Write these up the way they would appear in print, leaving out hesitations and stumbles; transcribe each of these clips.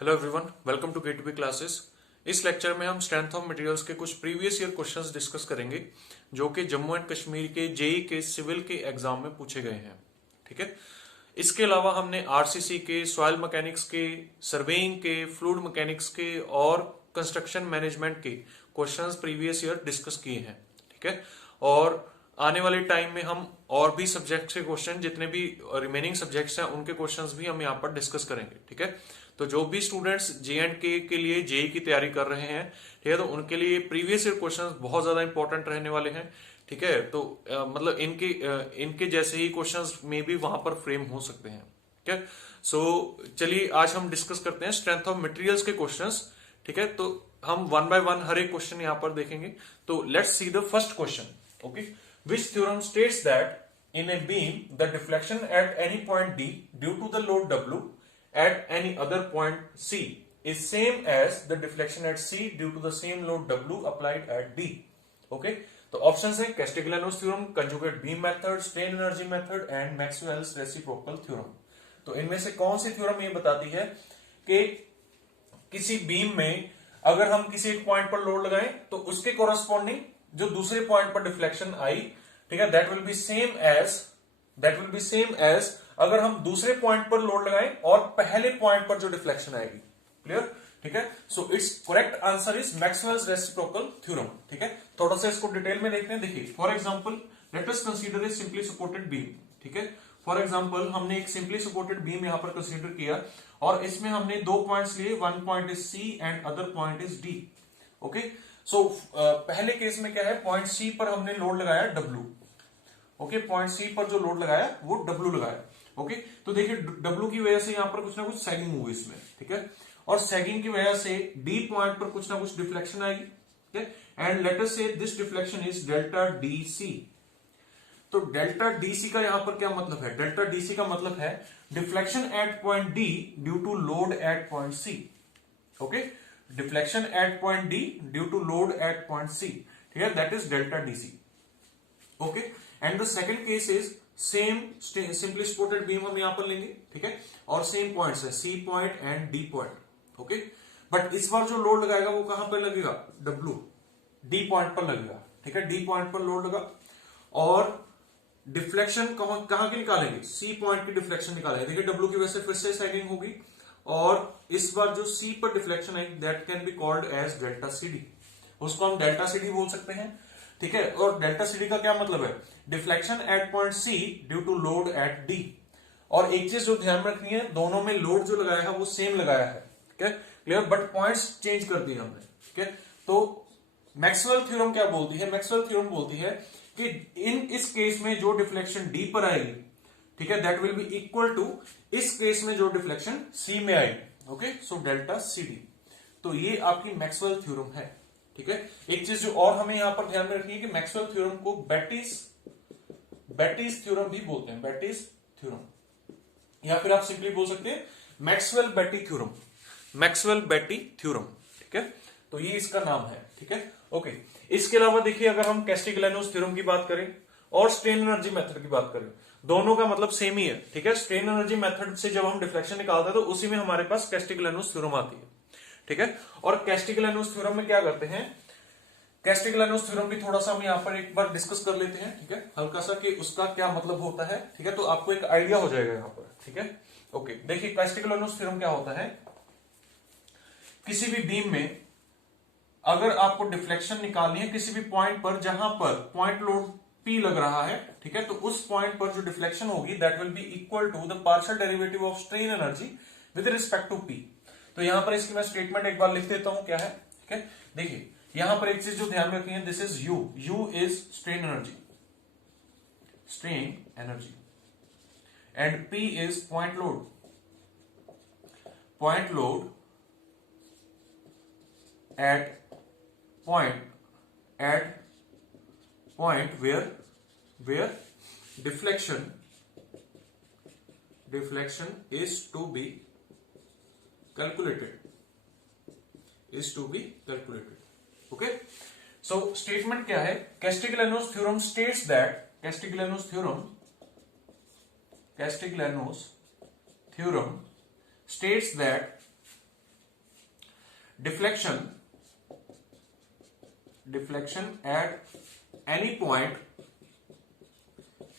Hello everyone, welcome to Gateway Classes. इस lecture में हम स्ट्रेंथ ऑफ मटेरियल्स के कुछ प्रीवियस ईयर क्वेश्चंस डिस्कस करेंगे जो कि जम्मू एंड कश्मीर के जेई के सिविल के एग्जाम में पूछे गए हैं। ठीक है। इसके अलावा हमने आरसीसी के, सॉइल मैकेनिक्स के, सर्वेइंग के, फ्लूइड मैकेनिक्स के और कंस्ट्रक्शन मैनेजमेंट के क्वेश्चंस प्रीवियस ईयर डिस्कस किए हैं। ठीक है। और आने वाले टाइम में हम और भी सब्जेक्ट के क्वेश्चन, जितने भी रिमेनिंग सब्जेक्ट्स हैं उनके क्वेश्चंस भी हम यहाँ पर डिस्कस करेंगे। ठीक है। तो जो भी स्टूडेंट्स जे के लिए जेई की तैयारी कर रहे हैं, ठीक है, तो उनके लिए प्रीवियस ईयर क्वेश्चंस बहुत ज्यादा इंपॉर्टेंट रहने वाले हैं। ठीक है। तो मतलब इनके जैसे ही क्वेश्चंस में भी वहां पर फ्रेम हो सकते हैं। ठीक है। सो चलिए आज हम डिस्कस करते हैं स्ट्रेंथ ऑफ मटेरियल्स के क्वेश्चंस। ठीक है। तो हम वन बाय वन हर एक क्वेश्चन यहाँ पर देखेंगे। तो let's see the first question. Okay, which theorem states that in a beam the deflection at any point D due to the load W at any other point C is same as the deflection at C due to the same load W applied at D. Okay, तो options है Castigliano's theorem, conjugate beam method, strain energy method and Maxwell's reciprocal theorem. तो इनमें से कौन सी theorem ये बताती है कि किसी बीम में अगर हम किसी एक पॉइंट पर लोड लगाएं तो उसके कोरस्पॉन्डिंग जो दूसरे पॉइंट पर डिफ्लेक्शन आई, ठीक है, that will be same as अगर हम दूसरे पॉइंट पर लोड लगाएं और पहले पॉइंट पर जो डिफ्लेक्शन आएगी। क्लियर? ठीक है। So it's correct answer is Maxwell's reciprocal theorem. ठीक है। थोड़ा सा इसको डिटेल में देखते हैं। देखिए, for example let us consider a simply supported beam. ठीक है। फॉर एग्जांपल हमने एक सिंपली सपोर्टेड बीम यहां पर कंसीडर किया और इसमें हमने दो पॉइंट्स लिए, one point is C and other point is D. Okay. So पहले केस में क्या है, पॉइंट सी पर हमने लोड लगाया डब्ल्यू। ओके, पॉइंट सी पर जो लोड लगाया वो डब्ल्यू लगाया। ओके, तो देखिए डब्ल्यू की वजह से यहां पर कुछ ना कुछ सैगिंग हुई इसमें। ठीक है। और सैगिंग की वजह से डी पॉइंट पर कुछ ना कुछ डिफ्लेक्शन आएगी। ठीक है। And let us say this deflection is delta D C. तो डेल्टा डीसी का यहां पर क्या मतलब है? डेल्टा डीसी का मतलब है deflection at point D due to load at point C. Okay, deflection at point D due to load at point C. ठीक है, that is delta DC. Okay, and the second case is same simply supported beam हम यहां पर लेंगे। ठीक है। और same points है C point and D point. Okay, but इस बार जो लोड लगाएगा वो कहां पर लगेगा? डब्ल्यू, डी पॉइंट पर लगेगा। ठीक है, डी पॉइंट पर लोड लगा और डिफ्लेक्शन कहां की निकालेंगे? सी पॉइंट की डिफ्लेक्शन निकालेंगे। देखिए डब्ल्यू की वजह से फिर से सैगिंग होगी और इस बार जो सी पर डिफ्लेक्शन है that can be called as delta C D. उसको हम डेल्टा सीडी बोल सकते हैं। ठीक है। और डेल्टा सीडी का क्या मतलब है? Deflection at point C due to load at D. और एक चीज जो ध्यान में रखनी है, दोनों में लोड जो लगाया है वो सेम लगाया है। ठीक है, क्लियर, बट पॉइंट्स चेंज कर दिए हमने। ठीक है। तो मैक्सवेल थ्योरम क्या बोलती है? मैक्सवेल थ्योरम बोलती है कि इस केस में जो डिफ्लेक्शन डी पर आएगी, ठीक है, that will be equal to इस केस में जो डिफ्लेक्शन सी में आएगी। Okay, so delta C D. तो ये आपकी मैक्सवेल थ्योरम है। ठीक है। एक चीज जो और हमें यहां पर ध्यान में रखनी है कि मैक्सवेल थ्योरम को बेटिस थ्योरम भी बोलते हैं। बेटिस थ्योरम, या फिर आप सिंपली बोल सकते हैं मैक्सवेल बेटी थ्योरम। मैक्सवेल बेटी थ्योरम। ठीक है। तो ये इसका नाम है। ठीक है। ओके, इसके अलावा देखिए अगर हम कैस्टिग्लियानोस थ्योरम की बात करें और स्ट्रेन एनर्जी मेथड की बात करें, दोनों का मतलब सेम ही है। ठीक है। स्ट्रेन एनर्जी मेथड से जब हम डिफ्लेक्शन निकालते हैं तो उसी में हमारे पास कैस्टिग्लियानोस थ्योरम आती है। ठीक है। और कैस्टिग्लियानोस थ्योरम में क्या करते हैं, कैस्टिग्लियानोस थ्योरम भी थोड़ा सा हम यहाँ पर एक बार डिस्कस कर लेते हैं। ठीक है, हल्का सा कि उसका क्या मतलब होता है। ठीक है, तो आपको एक आइडिया हो जाएगा यहाँ पर। ठीक है। ओके, देखिए कैस्टिग्लियानोस थ्योरम क्या होता है, किसी भी बीम में अगर आपको डिफ्लेक्शन निकालनी है किसी भी पॉइंट पर जहां पर पॉइंट लोड P लग रहा है, ठीक है, तो उस पॉइंट पर जो डिफ्लेक्शन होगी that will be equal to the partial derivative of strain energy with respect to P। तो यहां पर इसकी मैं स्टेटमेंट एक बार लिख देता हूं क्या है। ठीक है, देखिए यहां पर एक चीज जो ध्यान में रखनी है, this is you is strain energy and P is point load at point where deflection is to be calculated. Okay, so statement क्या है? Castigliano's theorem states that Castigliano's theorem states that deflection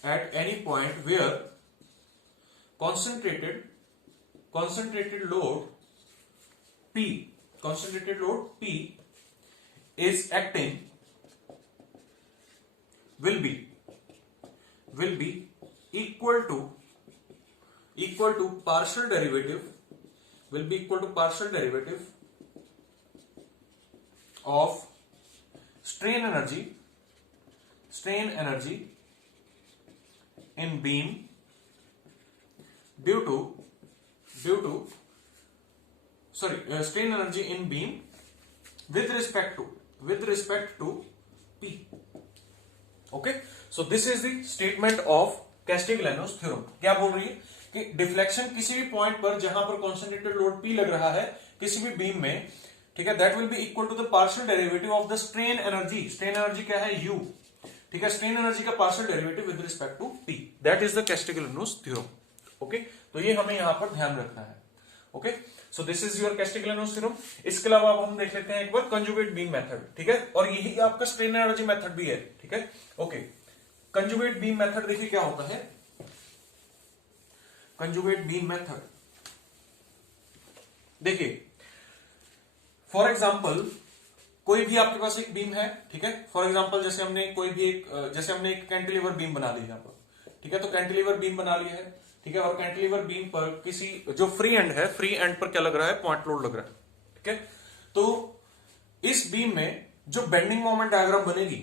at any point where concentrated load P is acting will be equal to partial derivative of strain energy in beam strain energy in beam with respect to P. Okay, so this is the statement of Castigliano's theorem. क्या बोल रही है कि deflection किसी भी point पर जहां पर कॉन्सेंट्रेटेड लोड P लग रहा है किसी भी बीम में, ठीक है, that will be equal to the partial derivative of the strain energy. Strain energy क्या है? U, ठीक है, स्ट्रेन एनर्जी का partial derivative with respect to P, that is the Castigliano's theorem. Okay, तो ये हमें यहां पर ध्यान रखना है। Okay, so this is your Castigliano's theorem. इसके अलावा अब हम देख लेते हैं एक बार कंजुगेट बीम मेथड, ठीक है, और यही आपका स्ट्रेन एनर्जी मेथड भी है, ठीक है। ओके, कंजुगेट बीम मेथड देखिए क्या होता है। कंजुगेट बीम मेथड देखिए, फॉर एग्जांपल कोई भी आपके पास एक बीम है, ठीक है, फॉर एग्जांपल जैसे हमने एक कैंटिलीवर बीम बना ली यहां पर, ठीक है, तो कैंटिलीवर बीम बना लिया है, ठीक है, और कैंटिलीवर बीम पर किसी जो फ्री एंड है, फ्री एंड पर क्या लग रहा है? पॉइंट लोड लग रहा है, ठीक है। तो इस बीम में जो बेंडिंग मोमेंट डायग्राम बनेगी,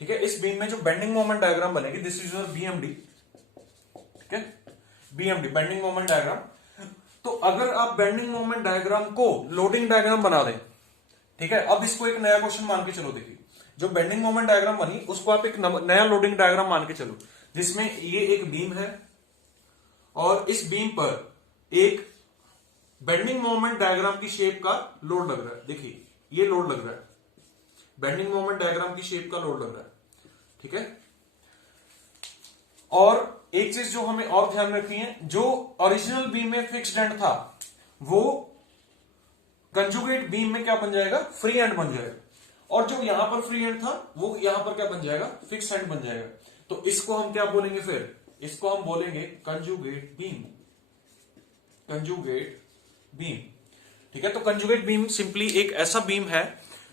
ठीक है, इस बीम में जो बेंडिंग मोमेंट डायग्राम बनेगी, दिस इज योर बीएमडी, ठीक है, बीएमडी बेंडिंग मोमेंट डायग्राम। तो अगर आप बेंडिंग मोमेंट डायग्राम को लोडिंग डायग्राम बना दें, ठीक है, अब इसको एक नया क्वेश्चन मान के चलो। देखिए, जो बेंडिंग मोमेंट डायग्राम बनी उसको आप एक नया लोडिंग डायग्राम मान के चलो, जिसमें ये एक बीम है और इस बीम पर एक बेंडिंग मोमेंट डायग्राम की शेप का लोड लग रहा है। देखिए, ये लोड लग रहा है, बेंडिंग मोमेंट डायग्राम की शेप का लोड लग रहा है, ठीक है। और एक चीज जो हमें और ध्यान रखनी है, जो ओरिजिनल बीम में फिक्स्ड एंड था वो कंजुगेट बीम में क्या बन जाएगा? फ्री एंड बन जाएगा, और जो यहां पर फ्री एंड था वो यहां पर क्या बन जाएगा? फिक्स्ड एंड बन जाएगा। तो इसको हम क्या बोलेंगे? फिर इसको हम बोलेंगे कंजुगेट बीम, ठीक है। तो कंजुगेट बीम सिंपली एक ऐसा बीम है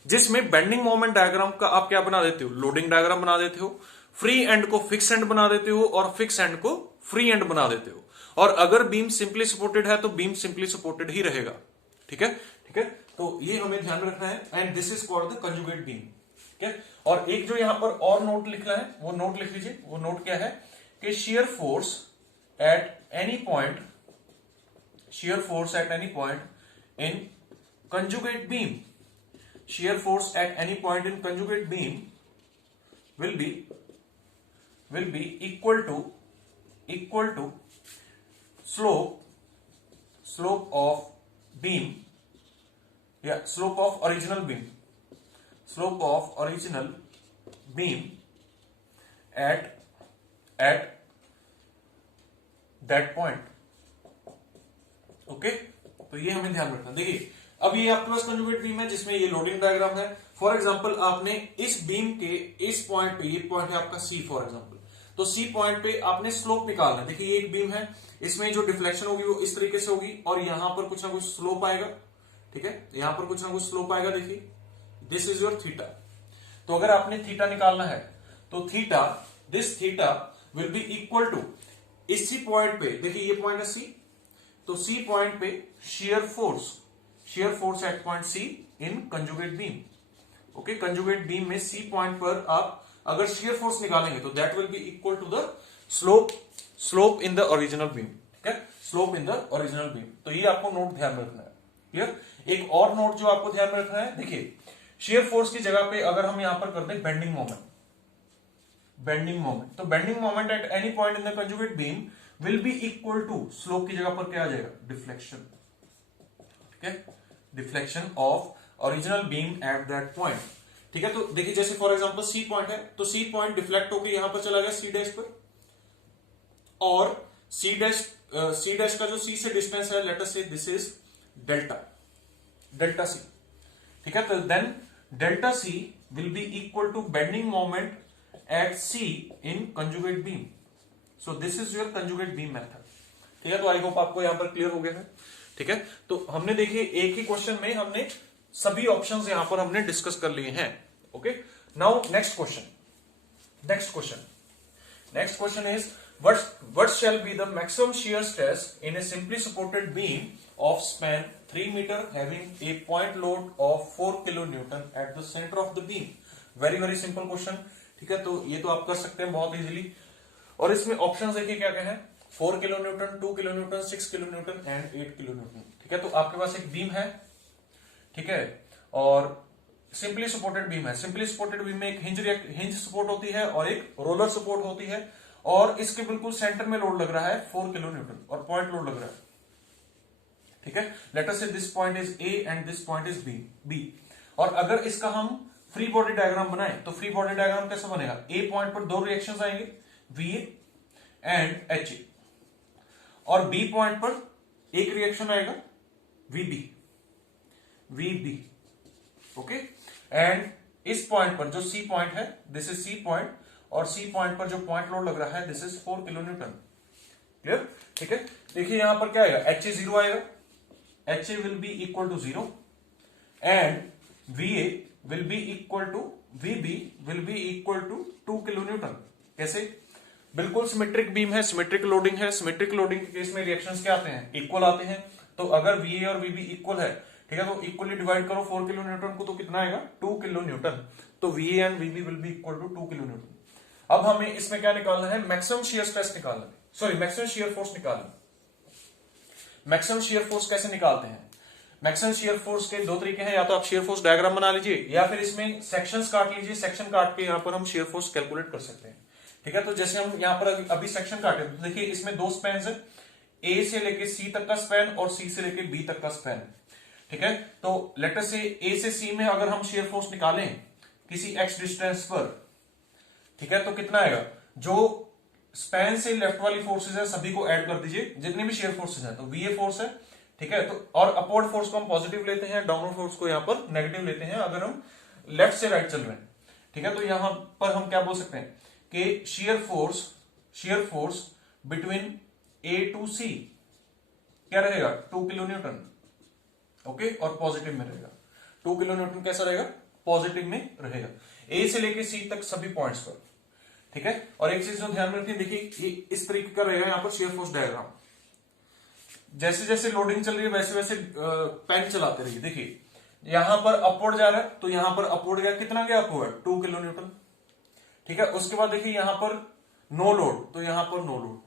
जिसमें बेंडिंग मोमेंट डायग्राम का आप क्या बना देते हो? लोडिंग डायग्राम बना देते हो, फ्री एंड को फिक्स एंड बना देते हो और फिक्स एंड को फ्री एंड बना देते हो। और अगर बीम सिंपली सपोर्टेड है तो बीम सिंपली सपोर्टेड ही रहेगा, ठीक है, ठीक है। तो ये हमें ध्यान रखना है, and this is called the conjugate beam, ठीक है। और एक जो यहां पर और नोट लिखना है वो नोट लिख लीजिए। वो नोट क्या है कि shear force at any point in conjugate beam, shear force at any point in conjugate beam will be equal to slope of beam, slope of original beam at that point। Okay, तो ये हमें ध्यान रखना। देखिए, अब ये आपके पास conjugate beam है जिसमें ये लोडिंग डायग्राम है। फॉर एग्जांपल आपने इस बीम के इस पॉइंट पे, ये पॉइंट है आपका सी फॉर एग्जांपल, तो सी पॉइंट पे आपने स्लोप निकालना है। देखिए, ये एक बीम है, इसमें जो डिफ्लेक्शन होगी वो इस तरीके से होगी और यहां पर कुछ ना कुछ स्लोप आएगा, ठीक है, यहां पर कुछ ना कुछ स्लोप आएगा। देखिए, दिस इज योर थीटा। तो अगर आपने थीटा निकालना है तो this theta will be equal to इसी पॉइंट पे, देखिए ये पॉइंट है सी, तो सी पॉइंट पे shear force at point C in conjugate beam. Okay, conjugate beam में सी पॉइंट पर आप अगर shear force निकालेंगे तो that will be equal to the slope in the original beam, ठीक है, slope in the original beam. तो ये आपको नोट ध्यान रखना है, क्लियर। एक और नोट जो आपको ध्यान रखना है, देखिए, shear force की जगह पे अगर हम यहां पर कर दें बेंडिंग मोमेंट, तो bending moment at any point in the conjugate beam will be equal to slope की जगह पर क्या आ जाएगा? डिफ्लेक्शन, ठीक है, deflection of original beam at that point, ठीक है। तो देखिए, जैसे फॉर एग्जांपल सी पॉइंट है, तो सी पॉइंट डिफ्लेक्ट होकर यहां पर चला गया सी डैश पर, और सी डैश का जो सी से डिस्टेंस है, let us say this is delta, delta C, ठीक है। तो then delta C will be equal to bending moment at C in conjugate beam. So this is your conjugate beam method, ठीक है। तो आई होप आपको यहां पर clear हो गया है, ठीक है। तो हमने देखिए एक ही क्वेश्चन में हमने सभी ऑप्शंस यहां पर हमने डिस्कस कर लिए हैं, okay. Now next question is what shall be the maximum shear stress in a simply supported beam of span 3 meter having a point load of 4 kilonewton at the center of the beam? very very simple question, ठीक है। तो ये तो आप कर सकते हैं बहुत इजीली। और इसमें ऑप्शंस देखिए क्या क्या है, 4 kilo Newton, 2 kilo Newton, 6 kilo Newton and 8 kilo Newton, ठीक है। तो आपके पास एक बीम है, ठीक है, और सिंपली सपोर्टेड बीम है। सिंपली सपोर्टेड बीम में एक हिंज सपोर्ट होती है और एक रोलर सपोर्ट होती है, और इसके बिल्कुल सेंटर में लोड लग रहा है 4 किलो न्यूटन और पॉइंट लोड लग रहा है, ठीक है। Let us say this point is A and this point is B. और अगर इसका हम फ्री बॉडी डायग्राम बनाए तो फ्री बॉडी डायग्राम कैसा बनेगा, ए पॉइंट पर दो रिएक्शंस आएंगे, वी एंड एच ए, और बी पॉइंट पर एक रिएक्शन आएगा, वी बी, ओके। एंड इस पॉइंट पर जो सी पॉइंट है, दिस इज सी पॉइंट, और सी पॉइंट पर जो पॉइंट लोड लग रहा है this is 4 kilo Newton, clear, ठीक है। देखिए यहां पर क्या आएगा, एच ए 0 आएगा, H A will be equal to 0 and V A will be equal to V B will be equal to 2 kilo newton. कैसे, बिल्कुल सिमेट्रिक बीम है, सिमेट्रिक लोडिंग है। सिमेट्रिक लोडिंग के केस में रिएक्शंस क्या आते हैं, इक्वल आते हैं। तो अगर वी ए और वीबी इक्वल है, ठीक है, तो इक्वली डिवाइड करो 4 किलो न्यूटन को, तो कितना आएगा, 2 किलो न्यूटन। तो V A and V B will be equal to 2 kilo newton. अब हमें इसमें क्या निकालना है, मैक्सिमम शियर स्ट्रेस निकालना है, सॉरी मैक्सिमम शियर फोर्स निकालना। मैक्सिमम शियर फोर्स कैसे निकालते हैं, मैक्सिमम शियर फोर्स के दो तरीके हैं, या तो आप शियर फोर्स डायग्राम बना लीजिए या फिर इसमें सेक्शंस काट लीजिए। सेक्शन काट के यहां पर हम शियर फोर्स कैलकुलेट कर सकते हैं, ठीक है। तो जैसे हम यहां पर अभी सेक्शन काटे, तो देखिए इसमें दो स्पैन है, ए से लेके सी तक का स्पैन और सी से लेके बी तक का स्पैन, ठीक है। तो लेट अस से ए से सी में अगर हम शियर फोर्स निकालें किसी एक्स डिस्टेंस पर, ठीक है, तो कितना आएगा, जो स्पैन से लेफ्ट वाली फोर्सेज है सभी को ऐड कर दीजिए, जितने भी शेयर फोर्सेज हैं। तो वी ए फोर्स है, ठीक है, तो और अपवर्ड फोर्स को हम पॉजिटिव लेते हैं, डाउनवर्ड फोर्स को यहां पर नेगेटिव लेते हैं अगर हम लेफ्ट से राइट चल रहे हैं, ठीक है। तो यहां पर हम क्या बोल सकते हैं कि shear force between A to C क्या रहेगा, 2 किलो न्यूटन, ओके, और पॉजिटिव में रहेगा 2 किलो न्यूटन। कैसा रहेगा, पॉजिटिव में रहेगा, ए से लेके सी तक सभी पॉइंट्स पर, ठीक है। और एक चीज जो ध्यान में रखिए, देखिए इस तरीके का रहेगा यहां पर शियर फोर्स डायग्राम। जैसे जैसे लोडिंग चल रही है वैसे वैसे पेन चलाते रहिए। देखिए यहां पर अपवर्ड जा रहा है, तो यहां पर अपवर्ड गया, कितना गया अपवर्ड, 2 किलो न्यूटन, ठीक है। उसके बाद देखिए यहां पर नो लोड, तो यहां पर no load,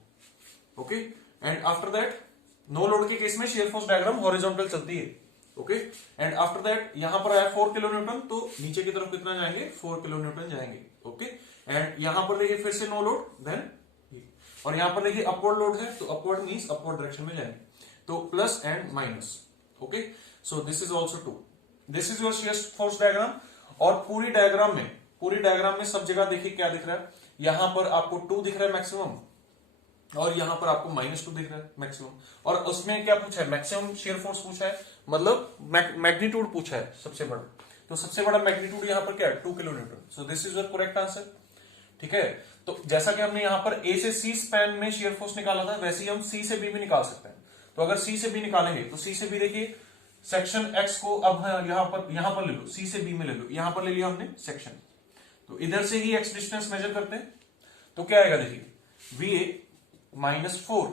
okay. And after that no load के केस में शियर फोर्स डायग्राम हॉरिजॉन्टल चलती है, ओके। एंड आफ्टर दैट यहां पर आया 4 किलो न्यूटन, तो नीचे की तरफ कितना जाएंगे, 4 किलो न्यूटन जाएंगे, ओके। एंड यहां पर देखिए फिर से नो लोड, देन और यहां पर देखिए अपवर्ड लोड है, तो अपवर्ड मींस अपवर्ड डायरेक्शन में जाएंगे, तो plus and minus, okay. So this is also 2, this is your shear force diagram. और पूरी डायग्राम में सब जगह देखिए क्या दिख रहा है, यहां पर आपको 2 दिख रहा है मैक्सिमम, और यहां पर आपको -2 दिख रहा है मैक्सिमम। और उसमें क्या पूछा है, मैक्सिमम शियर फोर्स पूछा है, मतलब मैग्नीट्यूड पूछा है सबसे बड़ा। तो सबसे बड़ा मैग्नीट्यूड यहां पर क्या है, 2 kilo Newton. So this is your correct answer, ठीक है। तो जैसा कि हमने यहां पर ए से सी स्पैन में शियर फोर्स निकाला था, वैसे ही हम सी से बी भी निकाल सकते हैं। तो अगर सी से बी निकालेंगे तो सी से बी देखिए सेक्शन एक्स को अब यहां पर ले लो, सी से बी में ले लो, यहां पर ले लिया हमने सेक्शन, तो इधर से ही एक्स डिस्टेंस मेजर करते हैं, तो क्या आएगा देखिए, वी ए -4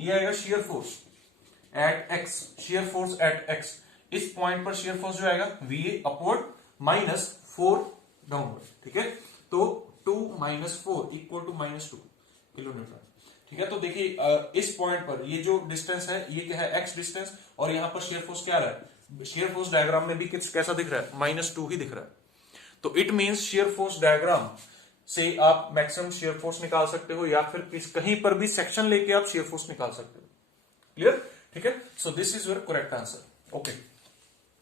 ये आएगा shear force at x, shear force at x. इस पॉइंट पर शियर फोर्स जो आएगा वी ए अपवर्ड -4 डाउनवर्ड, ठीक है। तो 2 - 4 इक्वल टू -2 किलो न्यूटन, ठीक है। तो देखिए इस पॉइंट पर ये जो डिस्टेंस है ये क्या है, एक्स डिस्टेंस, और यहां पर शेयर फोर्स क्या आ रहा है, शेयर फोर्स डायग्राम में भी कैसा दिख रहा है, -2 ही दिख रहा है। तो it means shear force diagram से आप मैक्सिमम शेयर फोर्स निकाल सकते हो, या फिर कहीं पर भी सेक्शन लेके आप शेयर फोर्स निकाल सकते हो, क्लियर, ठीक है। So this is your correct answer, okay.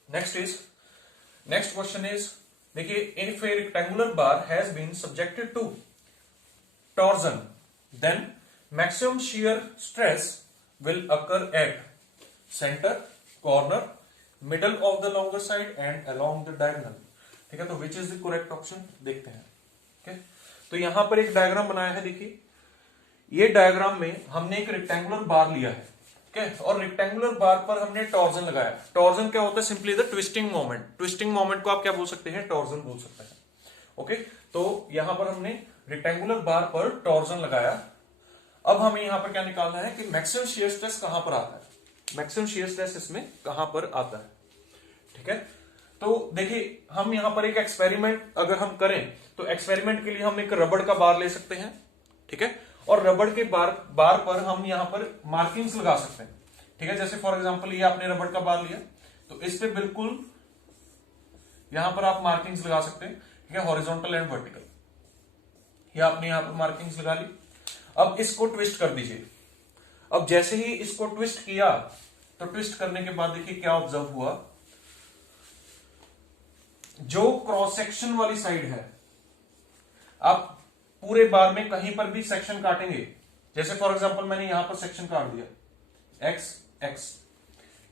Next question is, देखिए if a rectangular bar has been subjected to torsion, then maximum shear stress will occur at center, corner, middle of the longer side and along the diagonal. ठीक है, तो which is the correct option देखते हैं। ठीक है, तो यहां पर एक डायग्राम बनाया है, देखिए ये डायग्राम में हमने एक रेक्टेंगुलर बार लिया है। ठीक है, और रेक्टेंगुलर बार पर हमने टॉर्जन लगाया। टॉर्जन क्या होता है? Simply the twisting moment. Twisting moment को आप क्या बोल सकते हैं? टॉर्जन बोल सकते हैं। ओके, तो यहां पर हमने रेक्टेंगुलर बार पर टॉर्जन लगाया। अब हमें यहां पर क्या निकालना है कि मैक्सिमम शियर स्ट्रेस कहां पर आता है, मैक्सिमम शियर स्ट्रेस इसमें कहां पर आता है। ठीक है, तो देखिए हम यहां पर एक एक्सपेरिमेंट अगर हम करें तो एक्सपेरिमेंट के लिए हम एक रबड़ का बार ले सकते हैं। ठीक है, और रबड़ के बार पर हम यहां पर मार्किंग्स लगा सकते हैं। ठीक है, जैसे फॉर एग्जांपल ये आपने रबड़ का बार लिया तो इस पे बिल्कुल यहां पर आप मार्किंग्स लगा सकते हैं। ठीक है, हॉरिजॉन्टल एंड वर्टिकल, ये आपने यहां पर मार्किंग्स लगा ली। अब इसको ट्विस्ट कर दीजिए। अब जैसे ही इसको ट्विस्ट किया तो ट्विस्ट करने के बाद देखिए क्या ऑब्जर्व हुआ, जो क्रॉस सेक्शन वाली साइड है, आप पूरे बार में कहीं पर भी सेक्शन काटेंगे, जैसे फॉर एग्जांपल मैंने यहां पर सेक्शन काट दिया एक्स एक्स।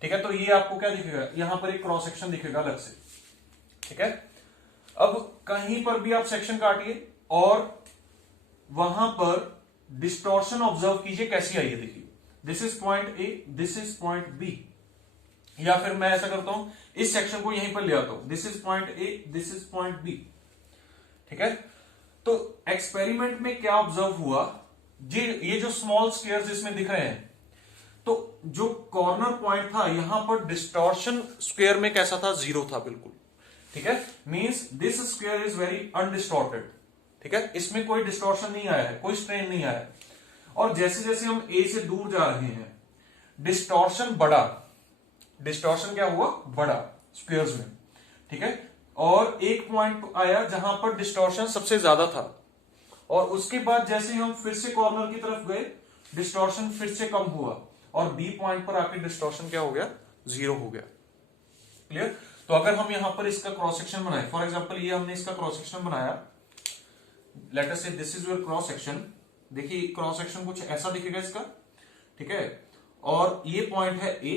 ठीक है, तो ये आपको क्या दिखेगा? यहां पर एक क्रॉस सेक्शन दिखेगा अलग से। ठीक है, अब कहीं पर भी आप सेक्शन काटिए और वहां पर डिस्टॉर्शन ऑब्जर्व कीजिए कैसी आई है। देखिए this is point A, this is point B, या फिर मैं ऐसा करता हूं इस सेक्शन को यहीं पर ले आता हूं, this is point A, this is point B. ठीक है, तो एक्सपेरिमेंट में क्या ऑब्जर्व हुआ, ये जो स्मॉल स्क्वायर्स इसमें दिख रहे हैं, तो जो कॉर्नर पॉइंट था यहां पर डिस्टॉर्शन स्क्वायर में कैसा था? 0 था बिल्कुल। ठीक है, means this square is very undistorted. ठीक है, इसमें कोई डिस्टॉर्शन नहीं आया है, कोई स्ट्रेन नहीं आया है। और जैसे जैसे हम ए से दूर जा रहे हैं डिस्टॉर्शन बढ़ा। डिस्टॉर्शन क्या हुआ? बढ़ा स्क्वायर्स में। ठीक है, और एक पॉइंट आया जहां पर डिस्टॉर्शन सबसे ज्यादा था, और उसके बाद जैसे हम फिर से कॉर्नर की तरफ गए डिस्टॉर्शन फिर से कम हुआ, और बी पॉइंट पर आके डिस्टॉर्शन क्या हो गया? 0 हो गया। क्लियर? तो अगर हम यहां पर इसका क्रॉस सेक्शन बनाए, फॉर एग्जांपल ये हमने इसका क्रॉस सेक्शन बनाया, late us say this is your cross section. देखिए क्रॉस सेक्शन कुछ ऐसा दिखेगा इसका। ठीक है, और ये पॉइंट है ए,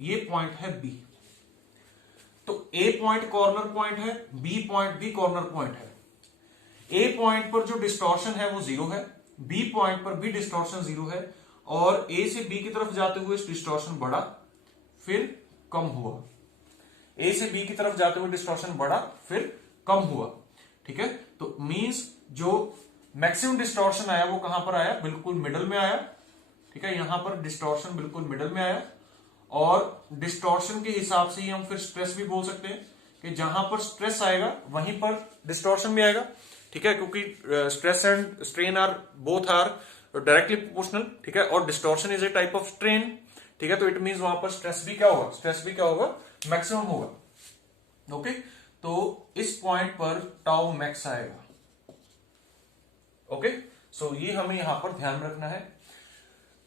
ये पॉइंट है बी। तो ए पॉइंट कॉर्नर पॉइंट है, बी पॉइंट भी कॉर्नर पॉइंट है। ए पॉइंट पर जो डिस्टॉर्शन है वो 0 है, बी पॉइंट पर भी डिस्टॉर्शन 0 है, और ए से बी की तरफ जाते हुए डिस्टॉर्शन बढ़ा फिर कम हुआ। ए से बी की तरफ जाते हुए डिस्टॉर्शन बढ़ा फिर कम हुआ। ठीक है, तो मींस जो मैक्सिमम डिस्टॉर्शन आया वो कहां पर आया? बिल्कुल मिडल में आया। ठीक है, यहां पर डिस्टॉर्शन बिल्कुल मिडल में आया, और डिस्टॉर्शन के हिसाब से ही हम फिर स्ट्रेस भी बोल सकते हैं कि जहां पर स्ट्रेस आएगा वहीं पर डिस्टॉर्शन भी आएगा। ठीक है, क्योंकि stress and strain are both are directly proportional. ठीक है, और distortion is a type of strain. ठीक है, तो इट मींस वहां पर स्ट्रेस भी क्या होगा? स्ट्रेस भी क्या होगा? मैक्सिमम होगा। ओके, तो इस पॉइंट पर टाउ मैक्स आएगा। ओके, सो ये हमें यहां पर ध्यान रखना है।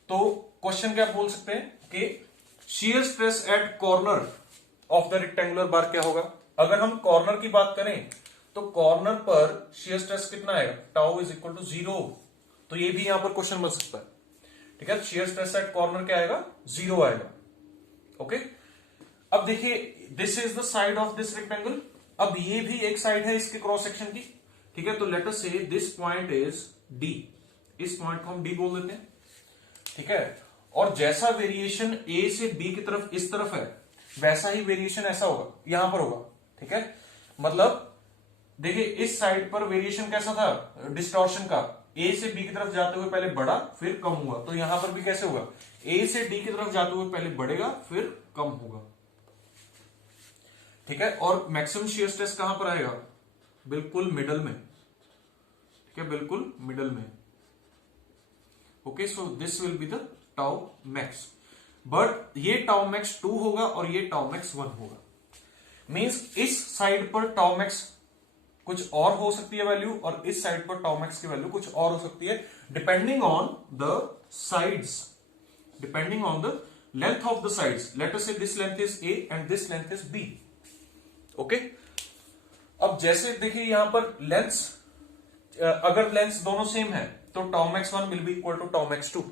तो क्वेश्चन क्या बोल सकते हैं कि shear stress at corner of the rectangular bar क्या होगा? अगर हम कॉर्नर की बात करें तो कॉर्नर पर शियर स्ट्रेस कितना आएगा? Tau is equal to 0। तो ये भी यहां पर क्वेश्चन बन सकता है। ठीक है, शियर स्ट्रेस एट कॉर्नर क्या आएगा? 0 आएगा। ओके, अब देखिए this is the side of this rectangle. अब ये भी एक साइड है इसके क्रॉस सेक्शन की। ठीक है, तो late us say this point is D, इस पॉइंट को हम डी बोल देते हैं। ठीक है, और जैसा वेरिएशन ए से बी की तरफ इस तरफ है वैसा ही वेरिएशन ऐसा होगा, यहां पर होगा। ठीक है, मतलब देखिए इस साइड पर वेरिएशन कैसा था डिस्टॉर्शन का? ए से बी की तरफ जाते हुए पहले बढ़ा फिर कम हुआ, तो यहां पर भी कैसे होगा? ए से डी की तरफ जाते हुए पहले बढ़ेगा फिर कम होगा। ठीक है, और मैक्सिमम शियर स्ट्रेस कहां पर आएगा? बिल्कुल मिडल में। ठीक है, बिल्कुल मिडल में। Okay, so this will be the tau max, but ये टाउ मैक्स 2 होगा और ये टाउ मैक्स 1 होगा। मींस इस साइड पर टाउ मैक्स कुछ और हो सकती है वैल्यू, और इस साइड पर टाउ मैक्स की वैल्यू कुछ और हो सकती है, depending on the sides, depending on the length of the sides. Let us say this length is A and this length is B. Okay, अब जैसे देखिए यहां पर लेंथ्स, अगर लेंथ्स दोनों सेम है तो tau max 1 will be equal to tau max 2।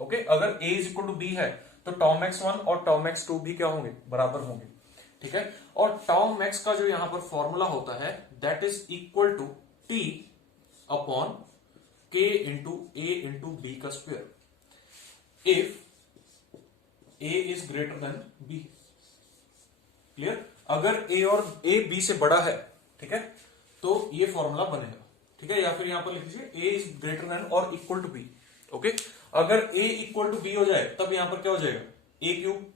Okay, अगर a is equal to B है तो टाउ मैक्स 1 और टाउ मैक्स 2 भी क्या होंगे, बराबर होंगे, ठीक है। और टाउ मैक्स का जो यहां पर फॉर्मूला होता है that is equal to T upon K into A into B का square if A is greater than B. Clear? अगर ए और ए बी से बड़ा है, ठीक है, तो ये फॉर्मूला बनेगा, ठीक है। या फिर यहां पर लिख लीजिए ए इज ग्रेटर देन और इक्वल टू बी। ओके, अगर ए इक्वल टू बी हो जाए तब यहां पर क्या हो जाएगा, ए क्यूब,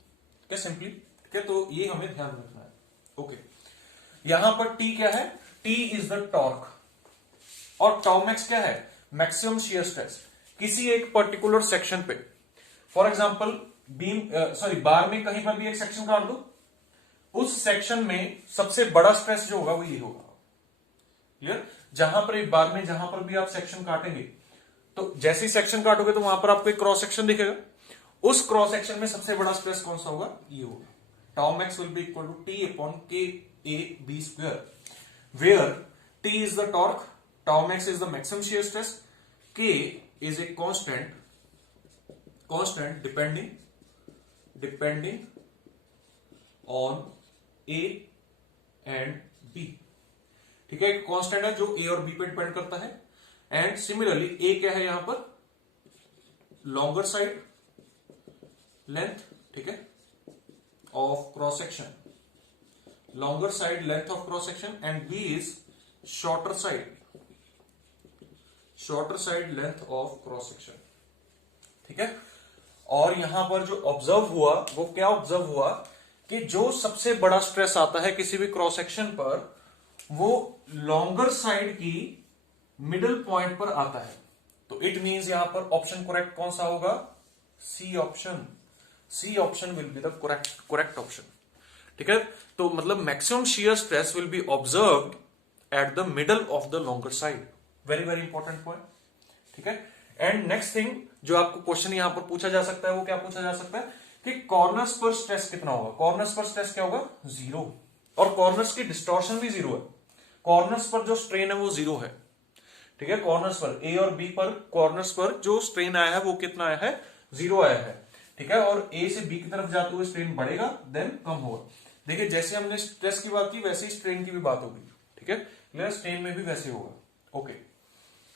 क्या सिंपली, ठीक है। तो ये हमें ध्यान रखना है। ओके, यहां पर टी क्या है, टी इज द टॉर्क और टाउ मैक्स क्या है, मैक्सिमम शियर स्ट्रेस किसी एक पर्टिकुलर सेक्शन पे। फॉर एग्जांपल बीम बार में कहीं पर भी एक सेक्शन काट दो, उस सेक्शन में सबसे बड़ा स्ट्रेस जो होगा वो ये होगा। क्लियर? जहां पर एक बार में जहां पर भी आप सेक्शन काटेंगे तो जैसे ही सेक्शन काटोगे तो वहां पर आपको एक क्रॉस सेक्शन दिखेगा, उस क्रॉस सेक्शन में सबसे बड़ा स्ट्रेस कौन सा होगा, ये होगा। Tau max will be equal to T upon K A B square where T is the torque, tau max is the maximum shear stress, K is a constant depending on A and B. ठीक है, एक constant है जो ए और B पे depend करता है। And similarly ए क्या है यहां पर, लॉन्गर साइड लेंथ, ठीक है, of cross section, longer side length of cross section, and B is shorter side length of cross section. ठीक है, और यहां पर जो ऑब्जर्व हुआ वो क्या ऑब्जर्व हुआ कि जो सबसे बड़ा स्ट्रेस आता है किसी भी क्रॉस सेक्शन पर वो लॉन्गर साइड की मिडिल पॉइंट पर आता है। तो इट मींस यहां पर ऑप्शन करेक्ट कौन सा होगा, C option will be the correct option. ठीक है, तो मतलब maximum shear stress will be observed at the middle of the longer side. Very very important point. ठीक है, एंड नेक्स्ट थिंग जो आपको क्वेश्चन यहां पर पूछा जा सकता है वो क्या पूछा जा सकता है कि कॉर्नर्स पर स्ट्रेस कितना होगा। कॉर्नर्स पर स्ट्रेस क्या होगा, 0, और कॉर्नर्स की डिस्टॉर्शन भी 0 है। कॉर्नर्स पर जो स्ट्रेन है वो 0 है। ठीक है, कॉर्नर्स पर ए और बी पर कॉर्नर्स पर जो स्ट्रेन आया है वो कितना आया है, 0 आया है। ठीक है, और ए से बी की तरफ जाते हुए स्ट्रेन बढ़ेगा देन कम होगा। देखिए जैसे हमने स्ट्रेस की बात की वैसे ही स्ट्रेन की भी बात होगी। ठीक है, क्लियर, स्ट्रेन में भी वैसे होगा। ओके,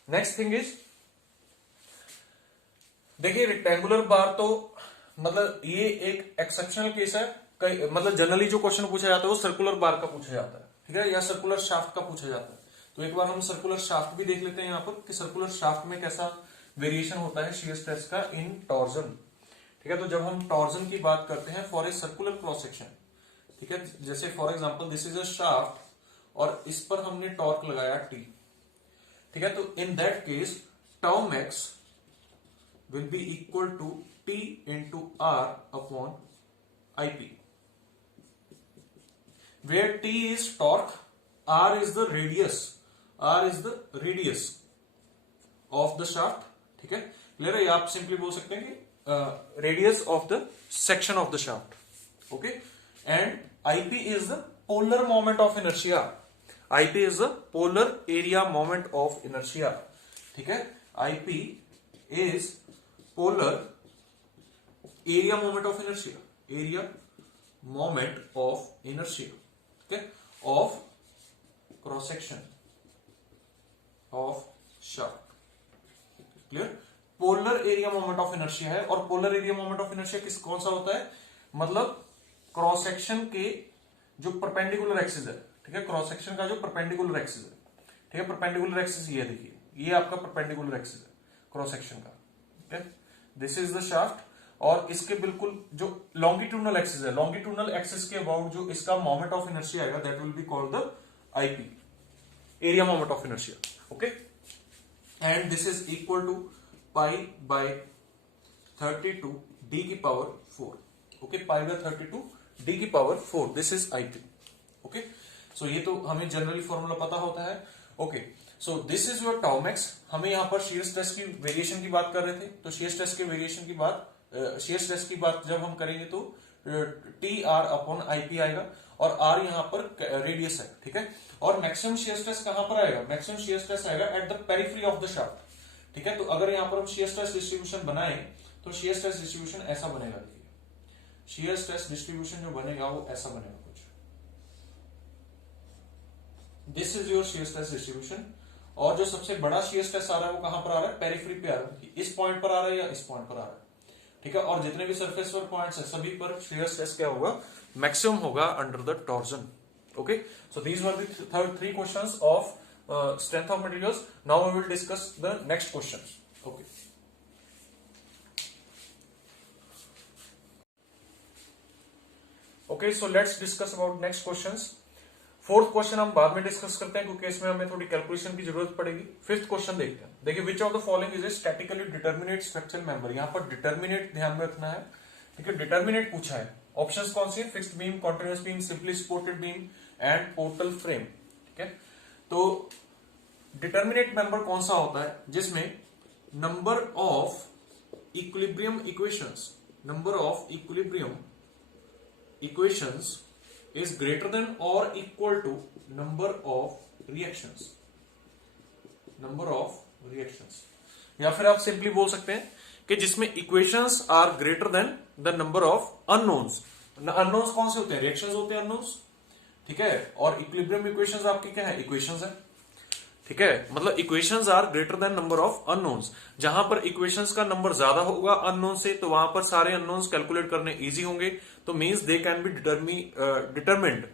नेक्स्ट थिंग इज, देखिए रेक्टेंगुलर बार तो मतलब ये एक एक्सेप्शनल केस है। कई मतलब जनरली जो क्वेश्चन पूछा जाता है वो सर्कुलर बार का पूछा जाता है, ठीक है, या सर्कुलर शाफ्ट का पूछा जाता है। तो एक बार हम सर्कुलर शाफ्ट भी देख लेते हैं यहाँ पर कि सर्कुलर शाफ्ट में कैसा वेरिएशन होता है शियर स्ट्रेस का इन टॉर्जन। ठीक है, तो जब हम टॉर्जन की बात करते हैं for a circular cross section, ठीक है, जैसे for example this is a shaft और इस पर हमने टॉर्क लगाया टी। ठीक है, तो in that case tau max will be equal to T into R upon IP, where T is torque, R is the radius of the shaft. ठीक है, क्लियर है, आप सिंपली बोल सकते हैं कि radius of the section of the shaft. Okay, and IP is the polar moment of inertia. IP is the polar area moment of inertia. ठीक है, IP is polar area moment of inertia, okay, of cross section of shaft. Clear? polar area moment of inertia है, और polar area moment of inertia कौन सा होता है, मतलब cross section के जो परपेंडिकुलर एक्सिस है। ठीक है, क्रॉस सेक्शन का जो परपेंडिकुलर एक्सिस है, ठीक है, परपेंडिकुलर एक्सिस ये देखिए, ये आपका परपेंडिकुलर एक्सिस है क्रॉस सेक्शन का। ठीक है, दिस इज द शाफ्ट, और इसके बिल्कुल जो लॉन्गिट्यूडनल एक्सिस है, लॉन्गिट्यूडनल एक्सिस के अबाउट जो इसका मोमेंट ऑफ इनर्शिया आएगा that will be called the IP, area moment of inertia. Okay, and this is equal to pi by 32 D की power 4। Okay, pi by 32 D की power 4, this is IP. Okay, so ये तो हमें generally formula पता होता है। Okay, so this is your tau max. हमें यहां पर शियर स्ट्रेस की वेरिएशन की बात कर रहे थे, तो शियर स्ट्रेस के वेरिएशन की बात, शियर स्ट्रेस की बात जब हम करेंगे तो टी आर अपॉन आईपी आएगा, और आर यहां पर रेडियस है। ठीक है, और मैक्सिमम शियर स्ट्रेस कहां पर आएगा, मैक्सिमम शियर स्ट्रेस आएगा at the periphery of the shaft. ठीक है, तो अगर यहां पर हम शियर स्ट्रेस डिस्ट्रीब्यूशन बनाएं तो शियर स्ट्रेस डिस्ट्रीब्यूशन ऐसा बनेगा। देखिए शियर स्ट्रेस डिस्ट्रीब्यूशन जो बनेगा वो ऐसा बनेगा कुछ, this is your shear stress distribution. और जो सबसे बड़ा शियर स्ट्रेस आ रहा है वो कहां पर आ रहा है, पेरिफेरी पे आ रहा है, इस पॉइंट पर आ रहा है या इस पॉइंट पर आ रहा है, ठीक है। और जितने भी सरफेस पर पॉइंट्स है सभी पर शियर स्ट्रेस क्या होगा, मैक्सिमम होगा under the torsion. Okay, so these were the three questions of strength of materials. Now we will discuss the next questions. Okay, okay, so let's discuss about next questions. Fourth question हम बाद में discuss करते हैं क्योंकि इसमें हमें थोड़ी calculation की जरूरत पड़ेगी। फिफ्थ क्वेश्चन देखते हैं। देखिए, which of the following is a statically determinate structural member. यहां पर डिटर्मिनेट ध्यान में रखना है, ठीक है। डिटर्मिनेट पूछा है, ऑप्शंस कौन सी है, fixed beam, continuous beam, simply supported beam and portal frame, ठीक है। तो डिटर्मिनेट मेंबर कौन सा होता है, जिसमें number of equilibrium equations, number of equilibrium equations is greater than or equal to number of reactions, number of reactions। या फिर आप सिंपली बोल सकते हैं कि जिसमें equations are greater than the number of unknowns. Unknowns कौन से होते हैं, रिएक्शंस होते हैं अननोन्स, ठीक है। और इक्विलिब्रियम इक्वेशंस आपकी क्या है, इक्वेशंस है, ठीक है। मतलब equations are greater than number of unknowns. जहां पर इक्वेशंस का नंबर ज्यादा होगा अननोन से, तो वहां पर सारे अननोन्स कैलकुलेट करने इजी होंगे, तो means they can be determined,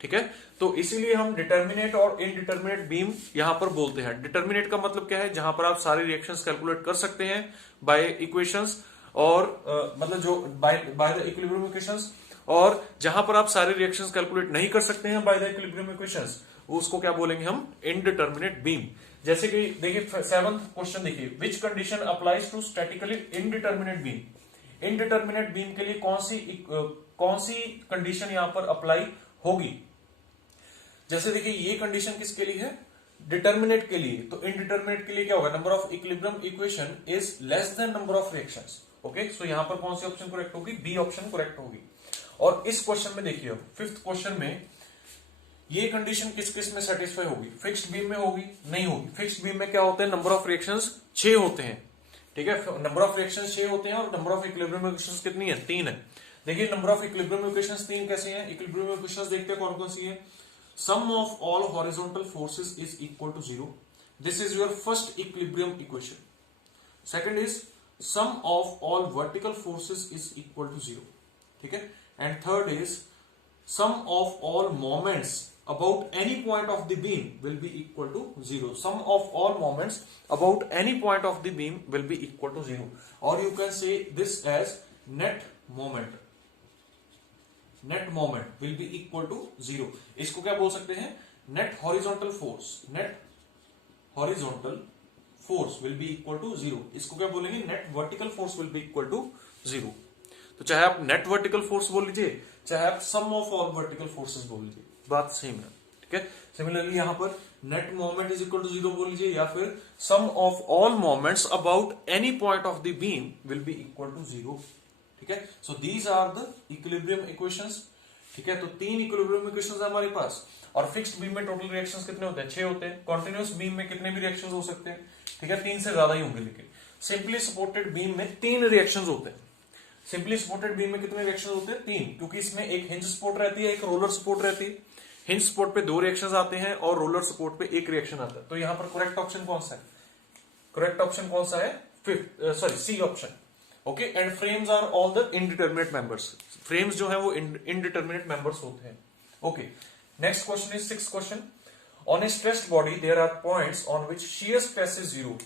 ठीक है। तो इसीलिए हम डिटर्मिनेट और इनडिटर्मिनेट बीम यहां पर बोलते हैं। डिटर्मिनेट का मतलब क्या है, जहां पर आप सारे रिएक्शंस कैलकुलेट कर सकते हैं बाय इक्वेशंस, और मतलब जो बाय द इक्विलिब्रियम इक्वेशंस, और जहां पर आप सारे रिएक्शंस कैलकुलेट नहीं कर सकते हैं बाय द इक्विलिब्रियम इक्वेशंस, उसको क्या बोलेंगे हम, इनडिटर्मिनेट बीम। जैसे कि देखिए सेवंथ क्वेश्चन देखिए, which condition applies to statically indeterminate beam. Indeterminate beam के लिए कौन सी कंडीशन यहां पर अप्लाई होगी। जैसे देखिए ये कंडीशन किसके लिए है, डिटर्मिनेट के लिए। तो इनडिटर्मिनेट के लिए क्या होगा, number of equilibrium equation is less than number of reactions. Okay, so यहां पर कौन सी ऑप्शन करेक्ट होगी, बी ऑप्शन करेक्ट होगी। और इस क्वेश्चन में देखिए, फिफ्थ क्वेश्चन में ये कंडीशन किस किस में सेटिस्फाई होगी, फिक्स्ड बीम में होगी, नहीं होगी। फिक्स्ड बीम में क्या होते हैं, नंबर ऑफ रिएक्शंस 6 होते हैं, ठीक है। नंबर ऑफ रिएक्शंस 6 होते हैं और नंबर ऑफ इक्विलिब्रियम इक्वेशंस कितनी है, 3 है। देखिए नंबर ऑफ इक्विलिब्रियम इक्वेशंस 3 कैसे हैं, इक्विलिब्रियम इक्वेशंस देखते हैं कौन कौन सी है। Sum of all horizontal forces is equal to 0, this is your first equilibrium equation. Second is sum of all vertical forces is equal to 0, ठीक है। And third is sum of all moments about any point of the beam will be equal to 0. Sum of all moments about any point of the beam will be equal to 0. Or you can say this as net moment. Net moment will be equal to 0. इसको क्या बोल सकते हैं, net horizontal force. Net horizontal force will be equal to 0. इसको क्या बोलेंगे, net vertical force will be equal to 0. तो चाहे आप net vertical force बोल लीजिए, चाहे आप sum of all vertical forces बोल लीजिए, बात सेम है, ठीक है। सिमिलरली यहां पर net moment is equal to 0 बोल लीजिए, या फिर sum of all moments about any point of the beam will be equal to 0, ठीक है। So these are the equilibrium equations, ठीक है। तो 3 इक्विलिब्रियम इक्वेशंस है हमारे पास। और फिक्स्ड बीम में टोटल रिएक्शंस कितने होते हैं, 6 होते हैं। कॉन्टिन्यूअस बीम में कितने भी रिएक्शंस हो सकते हैं, ठीक है, 3 से ज्यादा ही होंगे। लेकिन सिंपली सपोर्टेड बीम में 3 रिएक्शंस होते हैं। सिंपली सपोर्टेड बीम में कितने रिएक्शंस होते हैं, 3, क्योंकि इसमें एक हिंज सपोर्ट रहती है, एक रोलर सपोर्ट रहती है। हिंज सपोर्ट पे 2 रिएक्शंस आते हैं और रोलर सपोर्ट पे 1 रिएक्शन आता है। तो यहां पर करेक्ट ऑप्शन कौन सा है, करेक्ट ऑप्शन कौन सा है, C option. Okay, and frames are all the indeterminate members. Frames जो है वो इनडिटर्मिनेट मेंबर्स होते हैं। Okay, next question is 6th question. On a stressed body there are points on which shear stress is 0।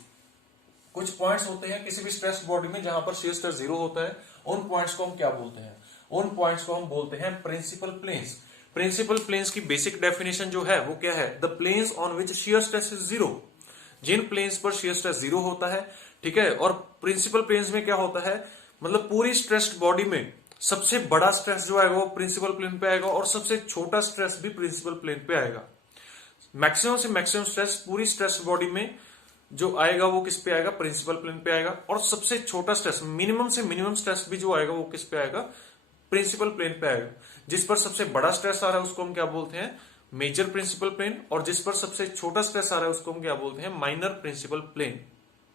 कुछ points होते हैं किसी भी स्ट्रेस्ड बॉडी में जहां पर शियर स्ट्रेस 0 होता है। उन पॉइंट्स को हम क्या बोलते हैं, उन पॉइंट्स को हम बोलते हैं प्रिंसिपल प्लेन्स। प्रिंसिपल प्लेन्स की बेसिक डेफिनेशन जो है वो क्या है, the planes on which shear stress is 0। जिन प्लेन्स पर शियर स्ट्रेस 0 होता है, ठीक है। और प्रिंसिपल प्लेन्स में क्या होता है, मतलब पूरी स्ट्रेस्ड बॉडी में सबसे बड़ा स्ट्रेस जो आएगा वो प्रिंसिपल प्लेन पे आएगा और सबसे छोटा स्ट्रेस भी प्रिंसिपल प्लेन पे आएगा। मैक्सिमम से मैक्सिमम स्ट्रेस पूरी स्ट्रेस्ड बॉडी में जो आएगा वो किस पे आएगा, प्रिंसिपल प्लेन पे आएगा। और सबसे छोटा स्ट्रेस, मिनिमम से मिनिमम स्ट्रेस भी जो आएगा वो किस पे आएगा, प्रिंसिपल प्लेन पे आएगा। जिस पर सबसे बड़ा स्ट्रेस आ रहा है उसको हम क्या बोलते हैं, मेजर प्रिंसिपल प्लेन। और जिस पर सबसे छोटा स्ट्रेस आ रहा है उसको हम क्या बोलते हैं, माइनर प्रिंसिपल प्लेन।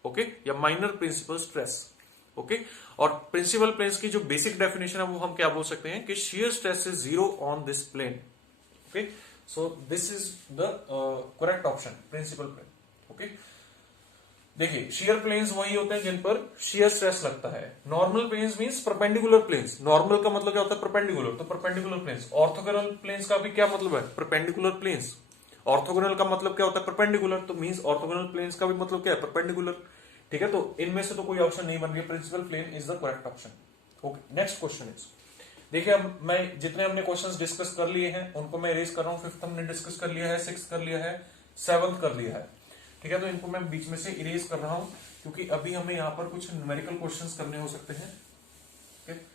ओके, या माइनर प्रिंसिपल स्ट्रेस। ओके। और प्रिंसिपल प्लेन्स की जो बेसिक डेफिनेशन है वो हम क्या बोल सकते हैं कि shear stress is zero on this plane। Okay, so this is the correct option, principal plane. Okay, देखिए शियर प्लेन्स वही होते हैं जिन पर शियर स्ट्रेस लगता है। Normal planes means perpendicular planes. Normal का मतलब क्या होता है? परपेंडिकुलर, तो परपेंडिकुलर प्लेन्स। ऑर्थोगोनल प्लेन्स का भी क्या मतलब है? Perpendicular planes. ऑर्थोगोनल का मतलब क्या होता है? परपेंडिकुलर, तो मींस ऑर्थोगोनल प्लेन्स का भी मतलब क्या है? परपेंडिकुलर। ठीक है, तो इनमें से तो कोई ऑप्शन नहीं बन रही है, principal plane is the correct option. Okay, next question is, देखिए अब मैं जितने हमने क्वेश्चंस डिस्कस कर लिए हैं उनको मैं इरेज कर रहा हूं। फिफ्थ हमने डिस्कस कर लिया है, सिक्स्थ कर लिया है, सेवंथ कर लिया है। ठीक है, तो इनको मैं बीच में से इरेज कर रहा हूं क्योंकि अभी हमें यहां पर कुछ न्यूमेरिकल क्वेश्चंस करने हो सकते हैं। Okay,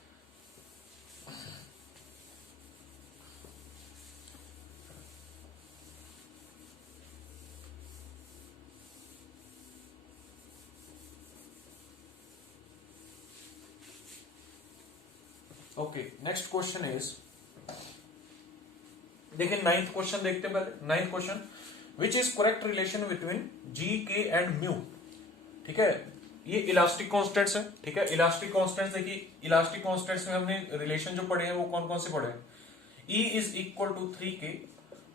okay, next question is, देखिए नाइन्थ क्वेश्चन देखते हैं पहले। Ninth question, which is correct relation between जी, के एंड म्यू। ठीक है, ये इलास्टिक कांस्टेंट्स है। ठीक है, इलास्टिक कांस्टेंट्स, देखिए इलास्टिक कांस्टेंट्स में हमने रिलेशन जो पढ़े हैं वो कौन कौन से पढ़े हैं? E is equal to 3k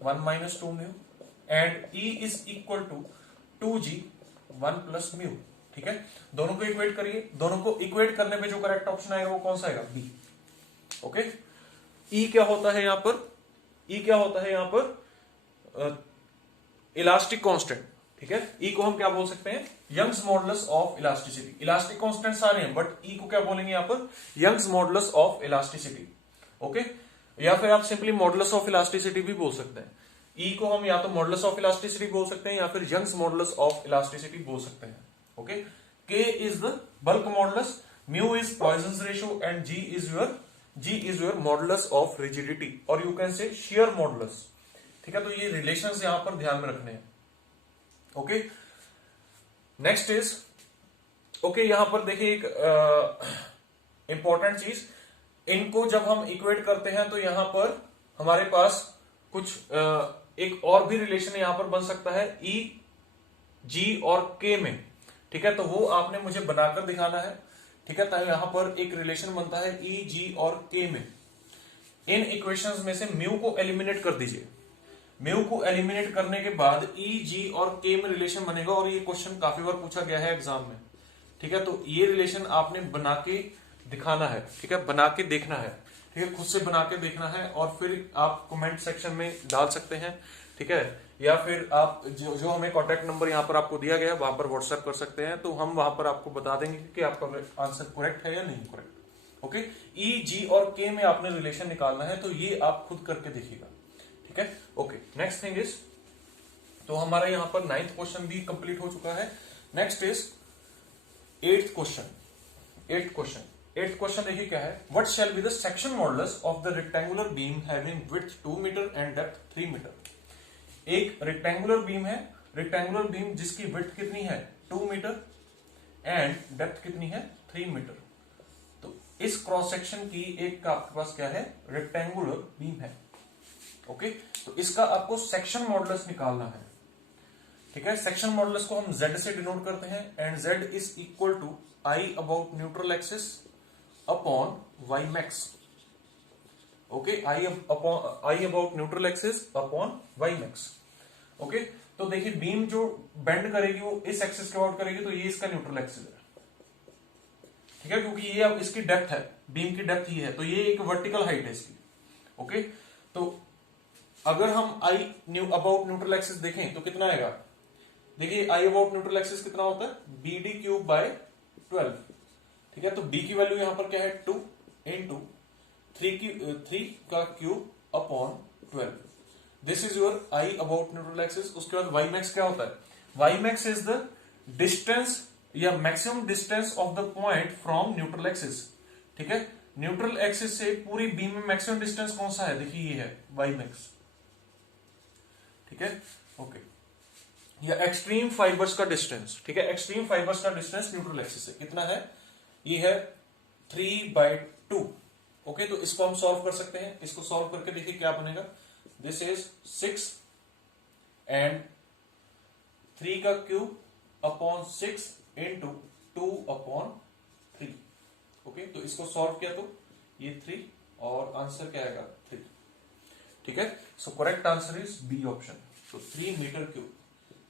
1 minus 2 mu and E is equal to 2g 1 plus mu. ठीक है, दोनों को इक्वेट करिए, दोनों को इक्वेट करने पे जो करेक्ट ऑप्शन आएगा वो कौन सा आएगा? बी। ओके, E क्या होता है यहां पर? E क्या होता है यहां पर? Elastic constant. ठीक है, E को हम क्या बोल सकते हैं? Young's modulus of elasticity. Elastic constant सारे हैं बट E को क्या बोलेंगे यहां पर? Young's modulus of elasticity. Okay, या फिर आप सिंपली मॉडुलस ऑफ इलास्टिसिटी भी बोल सकते हैं। E को हम या तो मॉडुलस ऑफ इलास्टिसिटी बोल सकते हैं या फिर यंग्स मॉडुलस ऑफ इलास्टिसिटी बोल सकते हैं। Okay, K is the bulk modulus, mu is Poisson's ratio and G is your modulus of rigidity और you can say shear modulus. ठीक है, तो ये रिलेशंस यहां पर ध्यान में रखने हैं। ओके, नेक्स्ट इज, ओके यहां पर देखिए एक इंपॉर्टेंट चीज, इनको जब हम इक्वेट करते हैं तो यहां पर हमारे पास कुछ एक और भी रिलेशन यहां पर बन सकता है E, G और K में। ठीक है, तो वो आपने मुझे बनाकर दिखाना है। ठीक है, तो यहां पर एक रिलेशन बनता है E, G और K में। इन इक्वेशंस में से म्यू को एलिमिनेट कर दीजिए। म्यू को एलिमिनेट करने के बाद E, G और K में रिलेशन बनेगा और ये क्वेश्चन काफी बार पूछा गया है एग्जाम में। ठीक है, तो ये रिलेशन आपने बना के दिखाना है। ठीक है, बना के देखना है। ठीक है, खुद से बना के देखना है और फिर आप कमेंट सेक्शन में डाल सकते हैं। ठीक है, या फिर आप जो हमें कॉन्टेक्ट नंबर यहाँ पर आपको दिया गया है वहां पर व्हाट्सएप कर सकते हैं, तो हम वहां पर आपको बता देंगे कि आपका आंसर करेक्ट है या नहीं करेक्ट। ओके, E, G और K में आपने रिलेशन निकालना है, तो ये आप खुद करके देखिएगा। ठीक है, ओके, नेक्स्ट थिंग इज, तो हमारा यहां पर 9th क्वेश्चन भी कंप्लीट हो चुका है। Next is 8th question. 8th question देखिए क्या है, what shall be the section modulus of the rectangular beam having width 2 metre and depth 3 metre. एक रेक्टेंगुलर बीम है, रेक्टेंगुलर बीम जिसकी विड्थ कितनी है? 2 मीटर एंड डेप्थ कितनी है? 3 मीटर। तो इस क्रॉस सेक्शन की एक का आपके पास क्या है? रेक्टेंगुलर बीम है। ओके, तो इसका आपको सेक्शन मॉडुलस निकालना है। ठीक है, सेक्शन मॉडुलस को हम Z से डिनोट करते हैं and Z is equal to I about neutral axis upon Y max. Okay, I about neutral axis upon Y max. Okay, तो देखिए बीम जो बेंड करेगी वो इस एक्सिस के अबाउट करेगी, तो ये इसका न्यूट्रल एक्सिस है। ठीक है, क्योंकि ये अब इसकी डेप्थ है, बीम की डेप्थ ही है, तो ये एक वर्टिकल हाइट है इसकी। ओके, तो अगर हम I अबाउट न्यूट्रल एक्सिस देखें तो कितना आएगा? देखिए I अबाउट न्यूट्रल एक्सिस कितना होता है? BD cube by 12। ठीक है, तो B की वैल्यू यहां पर क्या है? 2 इंटू 3 का cube upon 12। This is your I about neutral axis. उसके बाद Y मैक्स क्या होता है? Y max is the distance या maximum distance of the point from neutral axis. ठीक है, न्यूट्रल एक्सिस से पूरी बीम में मैक्सिमम डिस्टेंस कौन सा है? देखिए ये है Y मैक्स। ठीक है, ओके, या एक्सट्रीम फाइबर्स का डिस्टेंस। ठीक है, एक्सट्रीम फाइबर्स का डिस्टेंस न्यूट्रल एक्सिस से कितना है? ये है 3/2। ओके, तो इसको हम सॉल्व कर सकते हैं। इसको सॉल्व करके देखिए क्या बनेगा। दिस इज 6 एंड 3 का क्यूब अपॉन 6 इंटू 2 अपॉन 3। तो इसको सॉल्व किया तो ये 3 और आंसर क्या आएगा 3। ठीक है, so correct answer is B option. तो 3 मीटर क्यूब।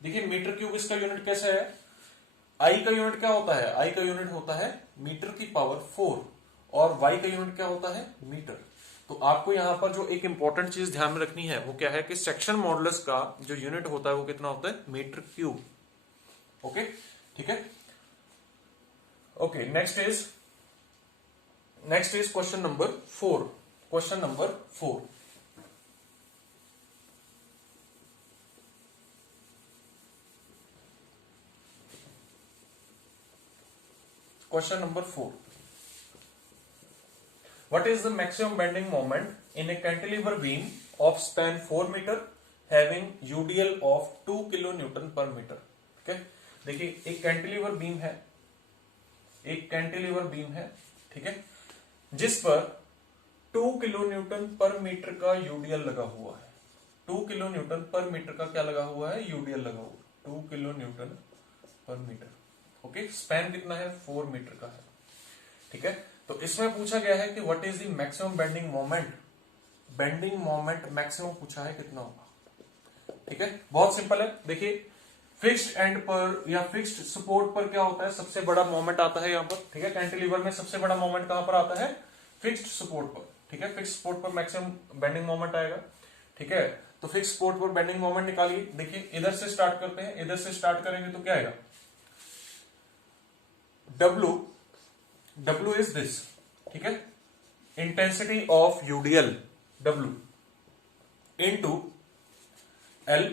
देखिए मीटर क्यूब इसका यूनिट कैसा है, आई का यूनिट क्या होता है, आई का यूनिट होता है मीटर की पावर 4 और वाई का यूनिट क्या होता है मीटर। तो आपको यहां पर जो एक इंपॉर्टेंट चीज ध्यान में रखनी है वो क्या है कि सेक्शन मॉडुलस का जो यूनिट होता है वो कितना होता है मीटर क्यूब। ओके, ठीक है। Okay, next is question number 4। Question number 4, question number 4, what is the maximum bending moment in a cantilever beam of span 4 meter having UDL of 2 kilonewton per meter। ठीक है, देखिए एक cantilever beam है, ठीक है, जिस पर 2 किलोन्यूटन पर मीटर का यूडीएल लगा हुआ है। 2 किलोन्यूटन पर मीटर का क्या लगा हुआ है, यूडीएल लगा हुआ है 2 किलोन्यूटन पर मीटर। ओके, स्पैन कितना है 4 मीटर का है। ठीक है, तो इसमें पूछा गया है कि what is the maximum bending moment. Bending moment maximum पूछा है कितना होगा। ठीक है, बहुत सिंपल है। देखिए फिक्स्ड एंड पर या फिक्स्ड सपोर्ट पर क्या होता है, सबसे बड़ा मोमेंट आता है यहाँ पर। ठीक है, कैंटिलीवर में सबसे बड़ा मोमेंट कहां पर आता है, फिक्स्ड सपोर्ट पर। ठीक है, फिक्स्ड सपोर्ट पर मैक्सिमम बेंडिंग मोमेंट आएगा। ठीक है, तो फिक्स्ड सपोर्ट पर बेंडिंग मोमेंट निकालिए। देखिए इधर से स्टार्ट करते हैं, इधर से स्टार्ट करेंगे तो क्या आएगा, W इज दिस। ठीक है, intensity of UDL W into L,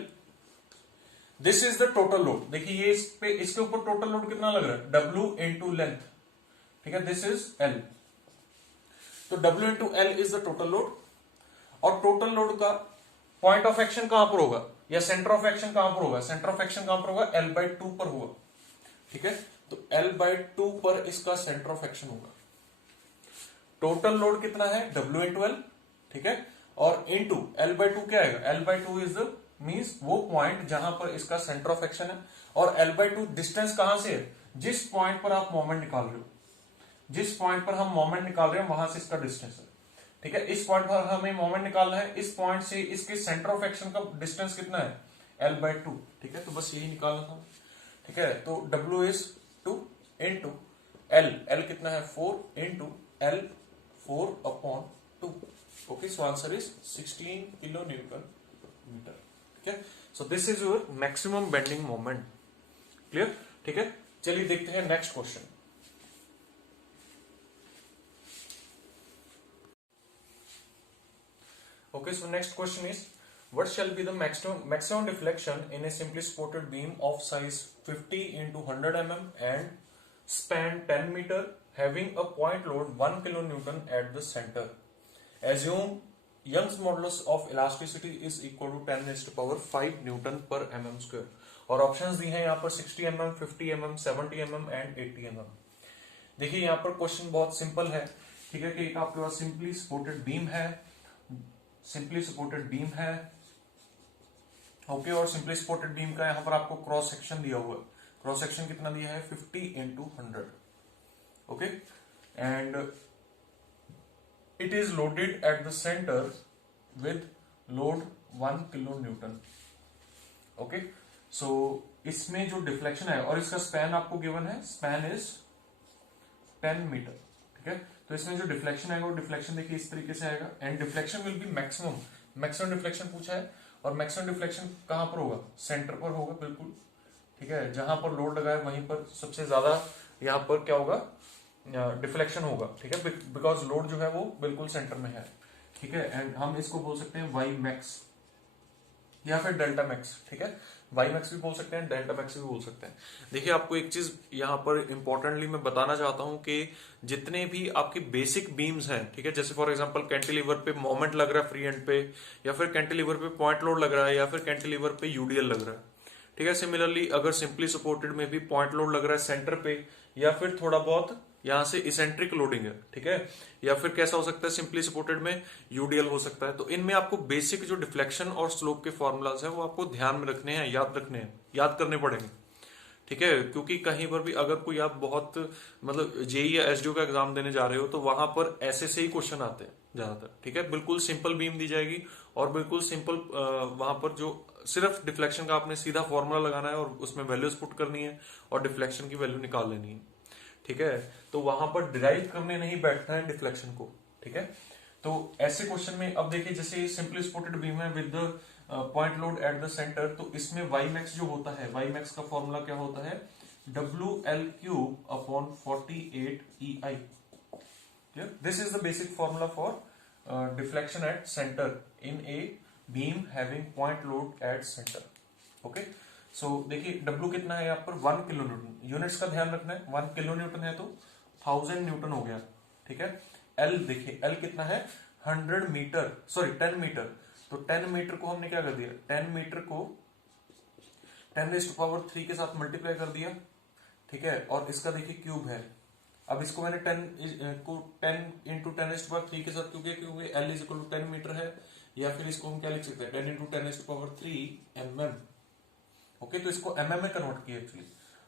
this is the total load. देखिए ये इसके ऊपर टोटल लोड कितना लग रहा है, W इनटू लेंथ। ठीक है, दिस इज L, तो W into L is the total load. और टोटल लोड का पॉइंट ऑफ एक्शन कहां पर होगा या सेंटर ऑफ एक्शन कहां पर होगा, सेंटर ऑफ एक्शन कहां पर होगा, L/2 पर होगा। ठीक है, तो L/2 पर इसका सेंटर ऑफ एक्शन होगा। टोटल लोड कितना है, W इंटू L। ठीक है, और इंटू L/2 क्या आएगा, L/2 इज द मींस वो पॉइंट जहां पर इसका सेंटर ऑफ एक्शन है, और L/2 डिस्टेंस कहां से है, जिस पॉइंट पर आप मोमेंट निकाल रहे हो, जिस पॉइंट पर हम मोमेंट निकाल रहे हैं वहां से इसका डिस्टेंस है। ठीक है, इस पॉइंट पर हमें मोमेंट निकालना है, इस पॉइंट से इसके सेंटर ऑफ एक्शन का डिस्टेंस कितना है, L/2। ठीक है, तो बस यही निकालना था। ठीक है, तो W इज 2 इंटू L कितना है 4 into L 4/2। Okay, so answer is 16 kilo newton metre. ठीक है, so this is your maximum bending moment. Clear. ठीक है, चलिए देखते हैं next question. Okay, so next question is, what shall be the maximum deflection in a simply supported beam of size 50 into 100 mm and span 10 meter having a point load 1 kilonewton at the center? Assume Young's modulus of elasticity is equal to 10⁵ Newton per mm square। और options दी हैं यहाँ पर 60 mm, 50 mm, 70 mm and 80 mm। देखिए यहाँ पर question बहुत simple है। ठीक है, कि आपके पास सिंपली सपोर्टेड बीम है, ओके, और सिंपली सपोर्टेड बीम का यहां पर आपको क्रॉस सेक्शन दिया हुआ है। क्रॉस सेक्शन कितना दिया है, 50 into 100। Okay, and it is loaded at the centre with load 1 kilo newton. Okay, so इसमें जो डिफ्लेक्शन है और इसका स्पैन आपको गिवन है, स्पैन इज 10 मीटर। ठीक है, तो इसमें जो डिफ्लेक्शन आएगा वो डिफ्लेक्शन देखिए इस तरीके से आएगा, and deflection will be maximum deflection पूछा है, और मैक्सिमम डिफ्लेक्शन कहां पर होगा, सेंटर पर होगा बिल्कुल। ठीक है, जहां पर लोड लगा है वहीं पर सबसे ज्यादा यहां पर क्या होगा, डिफ्लेक्शन होगा। ठीक है, बिकॉज लोड जो है वो बिल्कुल सेंटर में है। ठीक है, एंड हम इसको बोल सकते हैं वाई मैक्स या फिर डेल्टा मैक्स। ठीक है, वाई मैक्स भी बोल सकते हैं, डेल्टा मैक्स भी बोल सकते हैं। देखिए आपको एक चीज यहाँ पर इंपॉर्टेंटली मैं बताना चाहता हूं कि जितने भी आपकी बेसिक बीम्स हैं, ठीक है, जैसे फॉर एग्जांपल कैंटिलीवर पे मोमेंट लग रहा है फ्री एंड पे, या फिर कैंटिलीवर पे पॉइंट लोड लग रहा है, या फिर कैंटिलीवर पे यूडीएल लग रहा है। ठीक है, सिमिलरली अगर सिंपली सपोर्टेड में भी पॉइंट लोड लग रहा है सेंटर पे, या फिर थोड़ा बहुत यहां से इसेंट्रिक लोडिंग है। ठीक है, या फिर कैसा हो सकता है, सिंपली सपोर्टेड में यूडीएल हो सकता है। तो इनमें आपको बेसिक जो डिफ्लेक्शन और स्लोप के फॉर्मूलाज है वो आपको ध्यान में रखने हैं, याद करने पड़ेंगे। ठीक है, क्योंकि कहीं पर भी अगर कोई आप बहुत मतलब जेई या एसडीओ का एग्जाम देने जा रहे हो तो वहां पर ऐसे से ही क्वेश्चन आते हैं ज्यादातर। ठीक है, बिल्कुल सिंपल बीम दी जाएगी और बिल्कुल सिंपल वहां पर जो सिर्फ डिफ्लेक्शन का आपने सीधा फॉर्मूला लगाना है और उसमें वैल्यूज पुट करनी है और डिफ्लेक्शन की वैल्यू निकाल लेनी है। ठीक है, तो वहां पर डिराइव करने नहीं बैठना है डिफ्लेक्शन को। ठीक है, तो ऐसे क्वेश्चन में अब देखिए जैसे सिंपली सपोर्टेड बीम है with point load eight the centre, तो इसमें वाई मैक्स जो होता है, वाई मैक्स का फॉर्मूला क्या होता है, WL³ upon 48 EI। This is the basic formula for deflection at centre in a beam having point load at centre. Okay, so देखिए W कितना है यहाँ पर 1 किलो न्यूटन, यूनिट्स का ध्यान रखना है, 1 किलो न्यूटन है तो 1000 न्यूटन हो गया। ठीक है, L देखिए L कितना है 100 मीटर, सॉरी 10 मीटर, तो 10 मीटर को हमने क्या कर दिया, 10 मीटर को 10⁻³ के साथ मल्टीप्लाई कर दिया। ठीक है, और इसका देखिए क्यूब है, अब इसको मैंने 10 को 10 इंटू 10⁻³ के साथ क्योंकि L is equal to 10 metre है, या फिर इसको हम क्या लिख सकते हैं 10 इंटू 10⁻³ mm। ओके, तो इसको mm में कन्वर्ट किया एक्चुअली,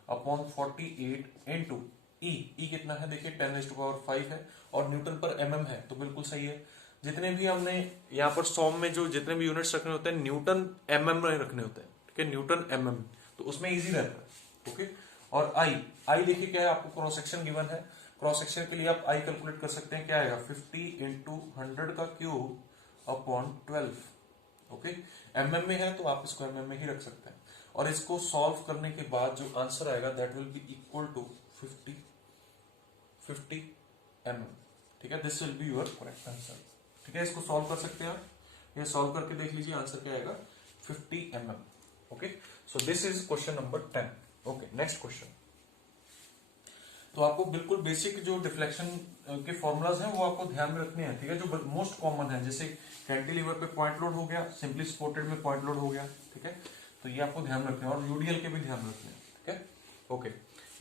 अपॉन 48 इंटू ई कितना है देखिए 10⁻5 है और न्यूटन पर mm है, तो बिल्कुल सही है। जितने भी हमने यहाँ पर सॉम में जो जितने भी यूनिट्स रखने होते हैं न्यूटन mm में रखने होते हैं। ठीक है, न्यूटन mm, तो उसमें इजी रहता है। ओके, और आई देखिए क्या है, आपको क्रॉस सेक्शन गिवन है, क्रॉस सेक्शन के लिए आप आई कैलकुलेट कर सकते हैं, क्या आएगा 50 इंटू 100 का क्यूब अपॉन 12। ओके, mm में है तो आप इसको mm में ही रख सकते हैं, और इसको सॉल्व करने के बाद जो आंसर आएगा that will be equal to 50 mm। ठीक है, this will be your correct answer. ठीक है, इसको सॉल्व कर सकते हैं आप, ये सॉल्व करके देख लीजिए आंसर क्या आएगा 50 mm। Okay, so this is question number 10। Okay, next question. तो आपको बिल्कुल बेसिक जो डिफ्लेक्शन के फॉर्मुलाज हैं वो आपको ध्यान में रखने हैं। ठीक है, जो मोस्ट कॉमन है, जैसे कैंटिलीवर पे पॉइंट लोड हो गया, सिंपली सपोर्टेड में पॉइंट लोड हो गया। ठीक है, तो ये आपको ध्यान रखना है, और यूडीएल के भी ध्यान रखने हैं। ठीक है, okay,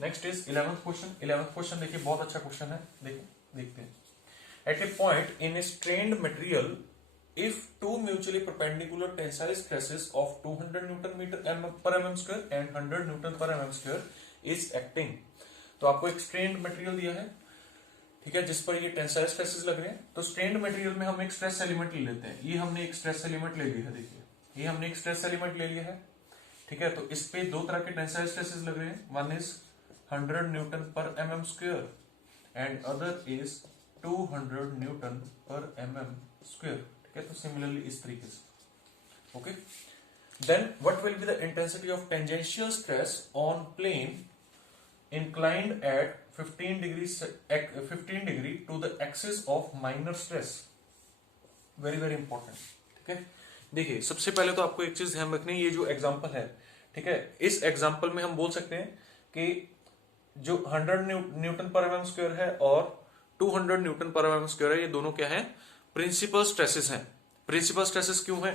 next is 11th question. 11th question देखिए बहुत अच्छा क्वेश्चन है, देखते हैं। At a point in a strained material if two mutually perpendicular tensile stresses of 200 Newton per mm square and 100 Newton per mm square is acting, तो आपको एक strained material दिया है, ठीक है, जिस पर ये टेंसाइल स्ट्रेसेस लग रहे हैं। तो स्ट्रेन्ड मटेरियल में हम एक स्ट्रेस एलिमेंट ले लेते हैं, ये हमने एक स्ट्रेस एलिमेंट ले लिया है, देखिए ये हमने एक स्ट्रेस एलिमेंट ले लिया है। ठीक है, तो इस पे दो तरह के टेंसाइल स्ट्रेसेस लग रहे हैं, वन इज 100 न्यूटन पर mm square and other is 200 newton पर mm स्क्वायर। तो सिमिलरली इस तरीके से। Okay, then what will be the intensity of tangential stress on plane inclined at 15 degree to the axis of minor stress. Very very important. ठीक है, देखिए सबसे पहले तो आपको एक चीज ध्यान रखनी है, ये जो एग्जांपल है, ठीक है, इस एग्जांपल में हम बोल सकते हैं कि जो 100 न्यूटन पर mm स्क्वायर है और 200 न्यूटन पर mm स्क्वायर है, ये दोनों क्या है, प्रिंसिपल स्ट्रेसेस हैं। प्रिंसिपल स्ट्रेसेस क्यों है,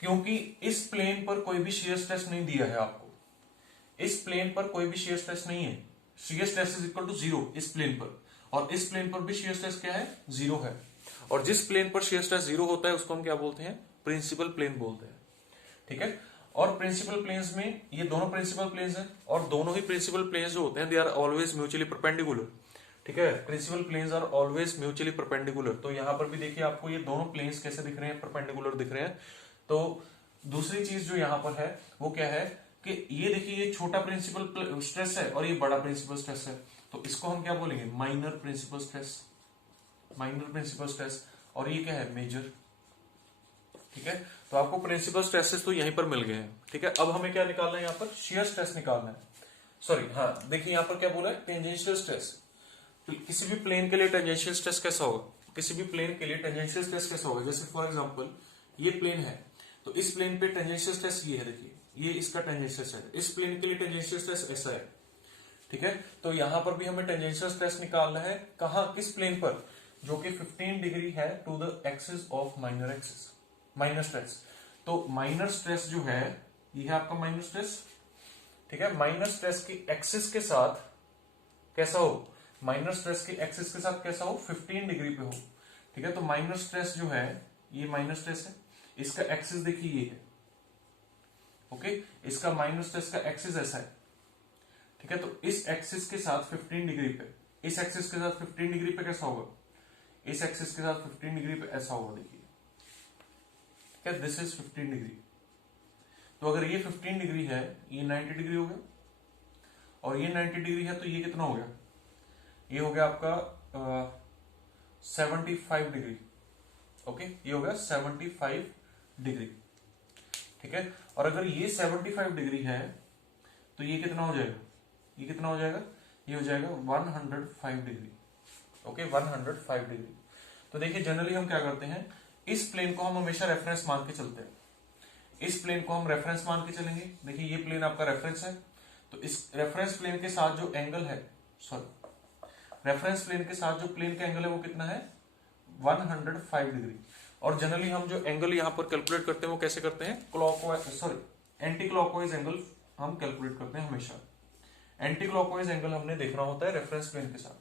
क्योंकि इस प्लेन पर कोई भी शियर स्ट्रेस नहीं दिया है आपको, इस प्लेन पर कोई भी शियर स्ट्रेस नहीं है, shear stress is equal to 0 इस प्लेन पर, और इस प्लेन पर भी शियर स्ट्रेस क्या है 0 है, और जिस प्लेन पर शियर स्ट्रेस 0 होता है उसको हम क्या बोलते हैं, प्रिंसिपल प्लेन बोलते हैं। ठीक है, और प्रिंसिपल प्लेन्स में ये दोनों प्रिंसिपल प्लेन्स हैं, और दोनों ही प्रिंसिपल प्लेन्स जो होते हैं they are always mutually perpendicular. ठीक है, principal planes are always mutually perpendicular. तो यहां पर भी देखिए आपको ये दोनों प्लेन्स कैसे दिख रहे हैं, परपेंडिकुलर दिख रहे हैं। तो दूसरी चीज जो यहां पर है वो क्या है कि ये देखिए ये छोटा प्रिंसिपल स्ट्रेस है और ये बड़ा प्रिंसिपल स्ट्रेस है, तो इसको हम क्या बोलेंगे, minor principal stress, minor principal stress, और ये क्या है, मेजर। ठीक है, तो आपको प्रिंसिपल स्ट्रेसेस तो यहीं पर मिल गए हैं। ठीक है, अब हमें क्या निकालना है, यहाँ पर शियर स्ट्रेस निकालना है। सॉरी, हाँ देखिए यहाँ पर क्या बोला है, टेंजेंशियल स्ट्रेस। किसी भी प्लेन के लिए टेंजेंशियल स्ट्रेस कैसा होगा, किसी भी प्लेन के लिए टेंजेंशियल स्ट्रेस कैसा होगा, जैसे फॉर एग्जांपल ये प्लेन है, तो इस प्लेन पे टेंजेंशियल स्ट्रेस ये है, देखिए ये इसका टेंजेंशियल स्ट्रेस, इस प्लेन के लिए टेंजेंशियल स्ट्रेस ऐसा है। ठीक है, तो यहां पर भी हमें टेंजेंशियल स्ट्रेस निकालना है, कहां, किस प्लेन पर, जो कि 15 डिग्री है to the axis of minor axis, minor stress. तो माइनर स्ट्रेस जो है ये है आपका माइनर स्ट्रेस। ठीक है, माइनर स्ट्रेस की एक्सिस के साथ कैसा हो, माइनर स्ट्रेस की एक्सिस के साथ कैसा हो, 15 डिग्री पे हो। ठीक है, तो माइनर स्ट्रेस जो है ये माइनर स्ट्रेस है, इसका एक्सिस देखिए ये है। ओके, इसका माइनर स्ट्रेस का एक्सिस ऐसा है। ठीक है, तो इस एक्सिस के साथ 15 डिग्री पे, इस एक्सिस के साथ 15 डिग्री पे कैसा होगा, इस एक्सिस के साथ 15 डिग्री पे ऐसा होगा, देखिए, ठीक है, दिस इज 15 डिग्री। तो अगर ये 15 डिग्री है, ये 90 डिग्री हो गया, और ये 90 डिग्री है, तो ये कितना हो गया, ये हो गया आपका 75 डिग्री। ओके, ये हो गया 75 डिग्री, ठीक है। और अगर ये 75 डिग्री है तो ये कितना हो जाएगा, ये कितना हो जाएगा, ये हो जाएगा 105 डिग्री। Okay, 105 degree. तो देखिए जनरली हम क्या करते हैं, इस प्लेन को हम हमेशा रेफरेंस मान के चलते हैं, इस प्लेन को हम रेफरेंस मान के चलेंगे। देखिए ये प्लेन आपका रेफरेंस है, तो इस रेफरेंस प्लेन के साथ जो एंगल है, सॉरी, रेफरेंस प्लेन के साथ जो प्लेन का एंगल है वो कितना है, 105 डिग्री। और जनरली हम जो एंगल यहां पर कैलकुलेट करते हैं वो कैसे करते हैं, clockwise, sorry, anti clockwise angle हम कैलकुलेट करते हैं हमेशा। एंटी क्लॉकवाइज एंगल हमने देखना होता है रेफरेंस प्लेन के साथ,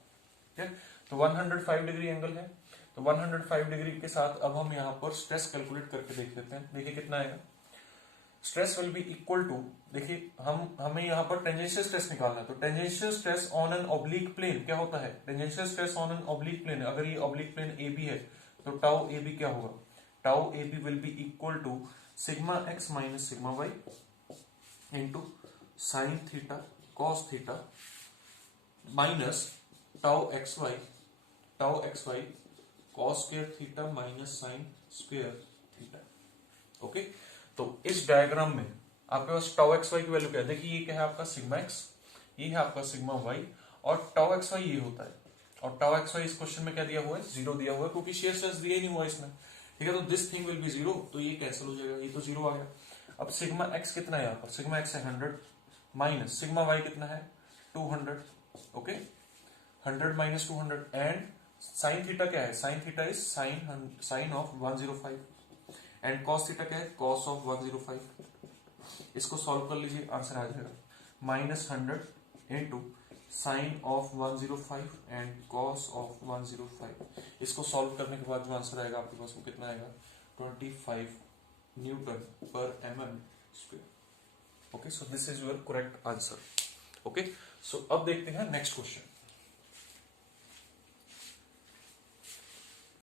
ठीक है। तो 105 डिग्री एंगल है, तो 105 डिग्री के साथ अब हम यहाँ पर स्ट्रेस कैलकुलेट करके देख लेते हैं। देखिए कितना आएगा, stress will be equal to, देखिए हमें यहाँ पर टेंजेंशियल स्ट्रेस निकालना है, तो tangential stress on an oblique plane क्या होता है, tangential stress on an oblique plane, अगर ये ऑब्लिक प्लेन ए बी है तो टाउ ए बी क्या होगा, tau A B will be equal to sigma X minus sigma Y into sine theta cos theta minus tau X Y cos square theta minus sine square theta. Okay, तो इस diagram में आपके पास tau X Y की value क्या है, देखिए ये क्या है आपका सिग्मा एक्स, ये है आपका सिग्मा वाई, और टाउ एक्स वाई ये होता है, और टाउ एक्स वाई इस क्वेश्चन में क्या दिया हुआ है, 0 दिया हुआ है, क्योंकि शेयर स्ट्रेस दिया ही नहीं हुआ इसमें, ठीक है। तो दिस थिंग विल बी 0, तो ये कैंसिल हो जाएगा, ये तो 0 आ गया। अब सिग्मा एक्स कितना है यहाँ पर, सिग्मा एक्स है 100 माइनस सिग्मा वाई कितना है 200, okay, 100 minus 200, and sine theta क्या है, sine theta is sine of 105, and cos theta क्या है, कॉस ऑफ 105। इसको सॉल्व कर लीजिए, आंसर आ जाएगा -100 into sine of 105 and cos of 105। इसको सॉल्व करने के बाद जो आंसर आएगा आपके पास वो कितना आएगा, 25 न्यूटन पर mm square. Okay, so this is your correct answer. Okay, so अब देखते हैं नेक्स्ट क्वेश्चन।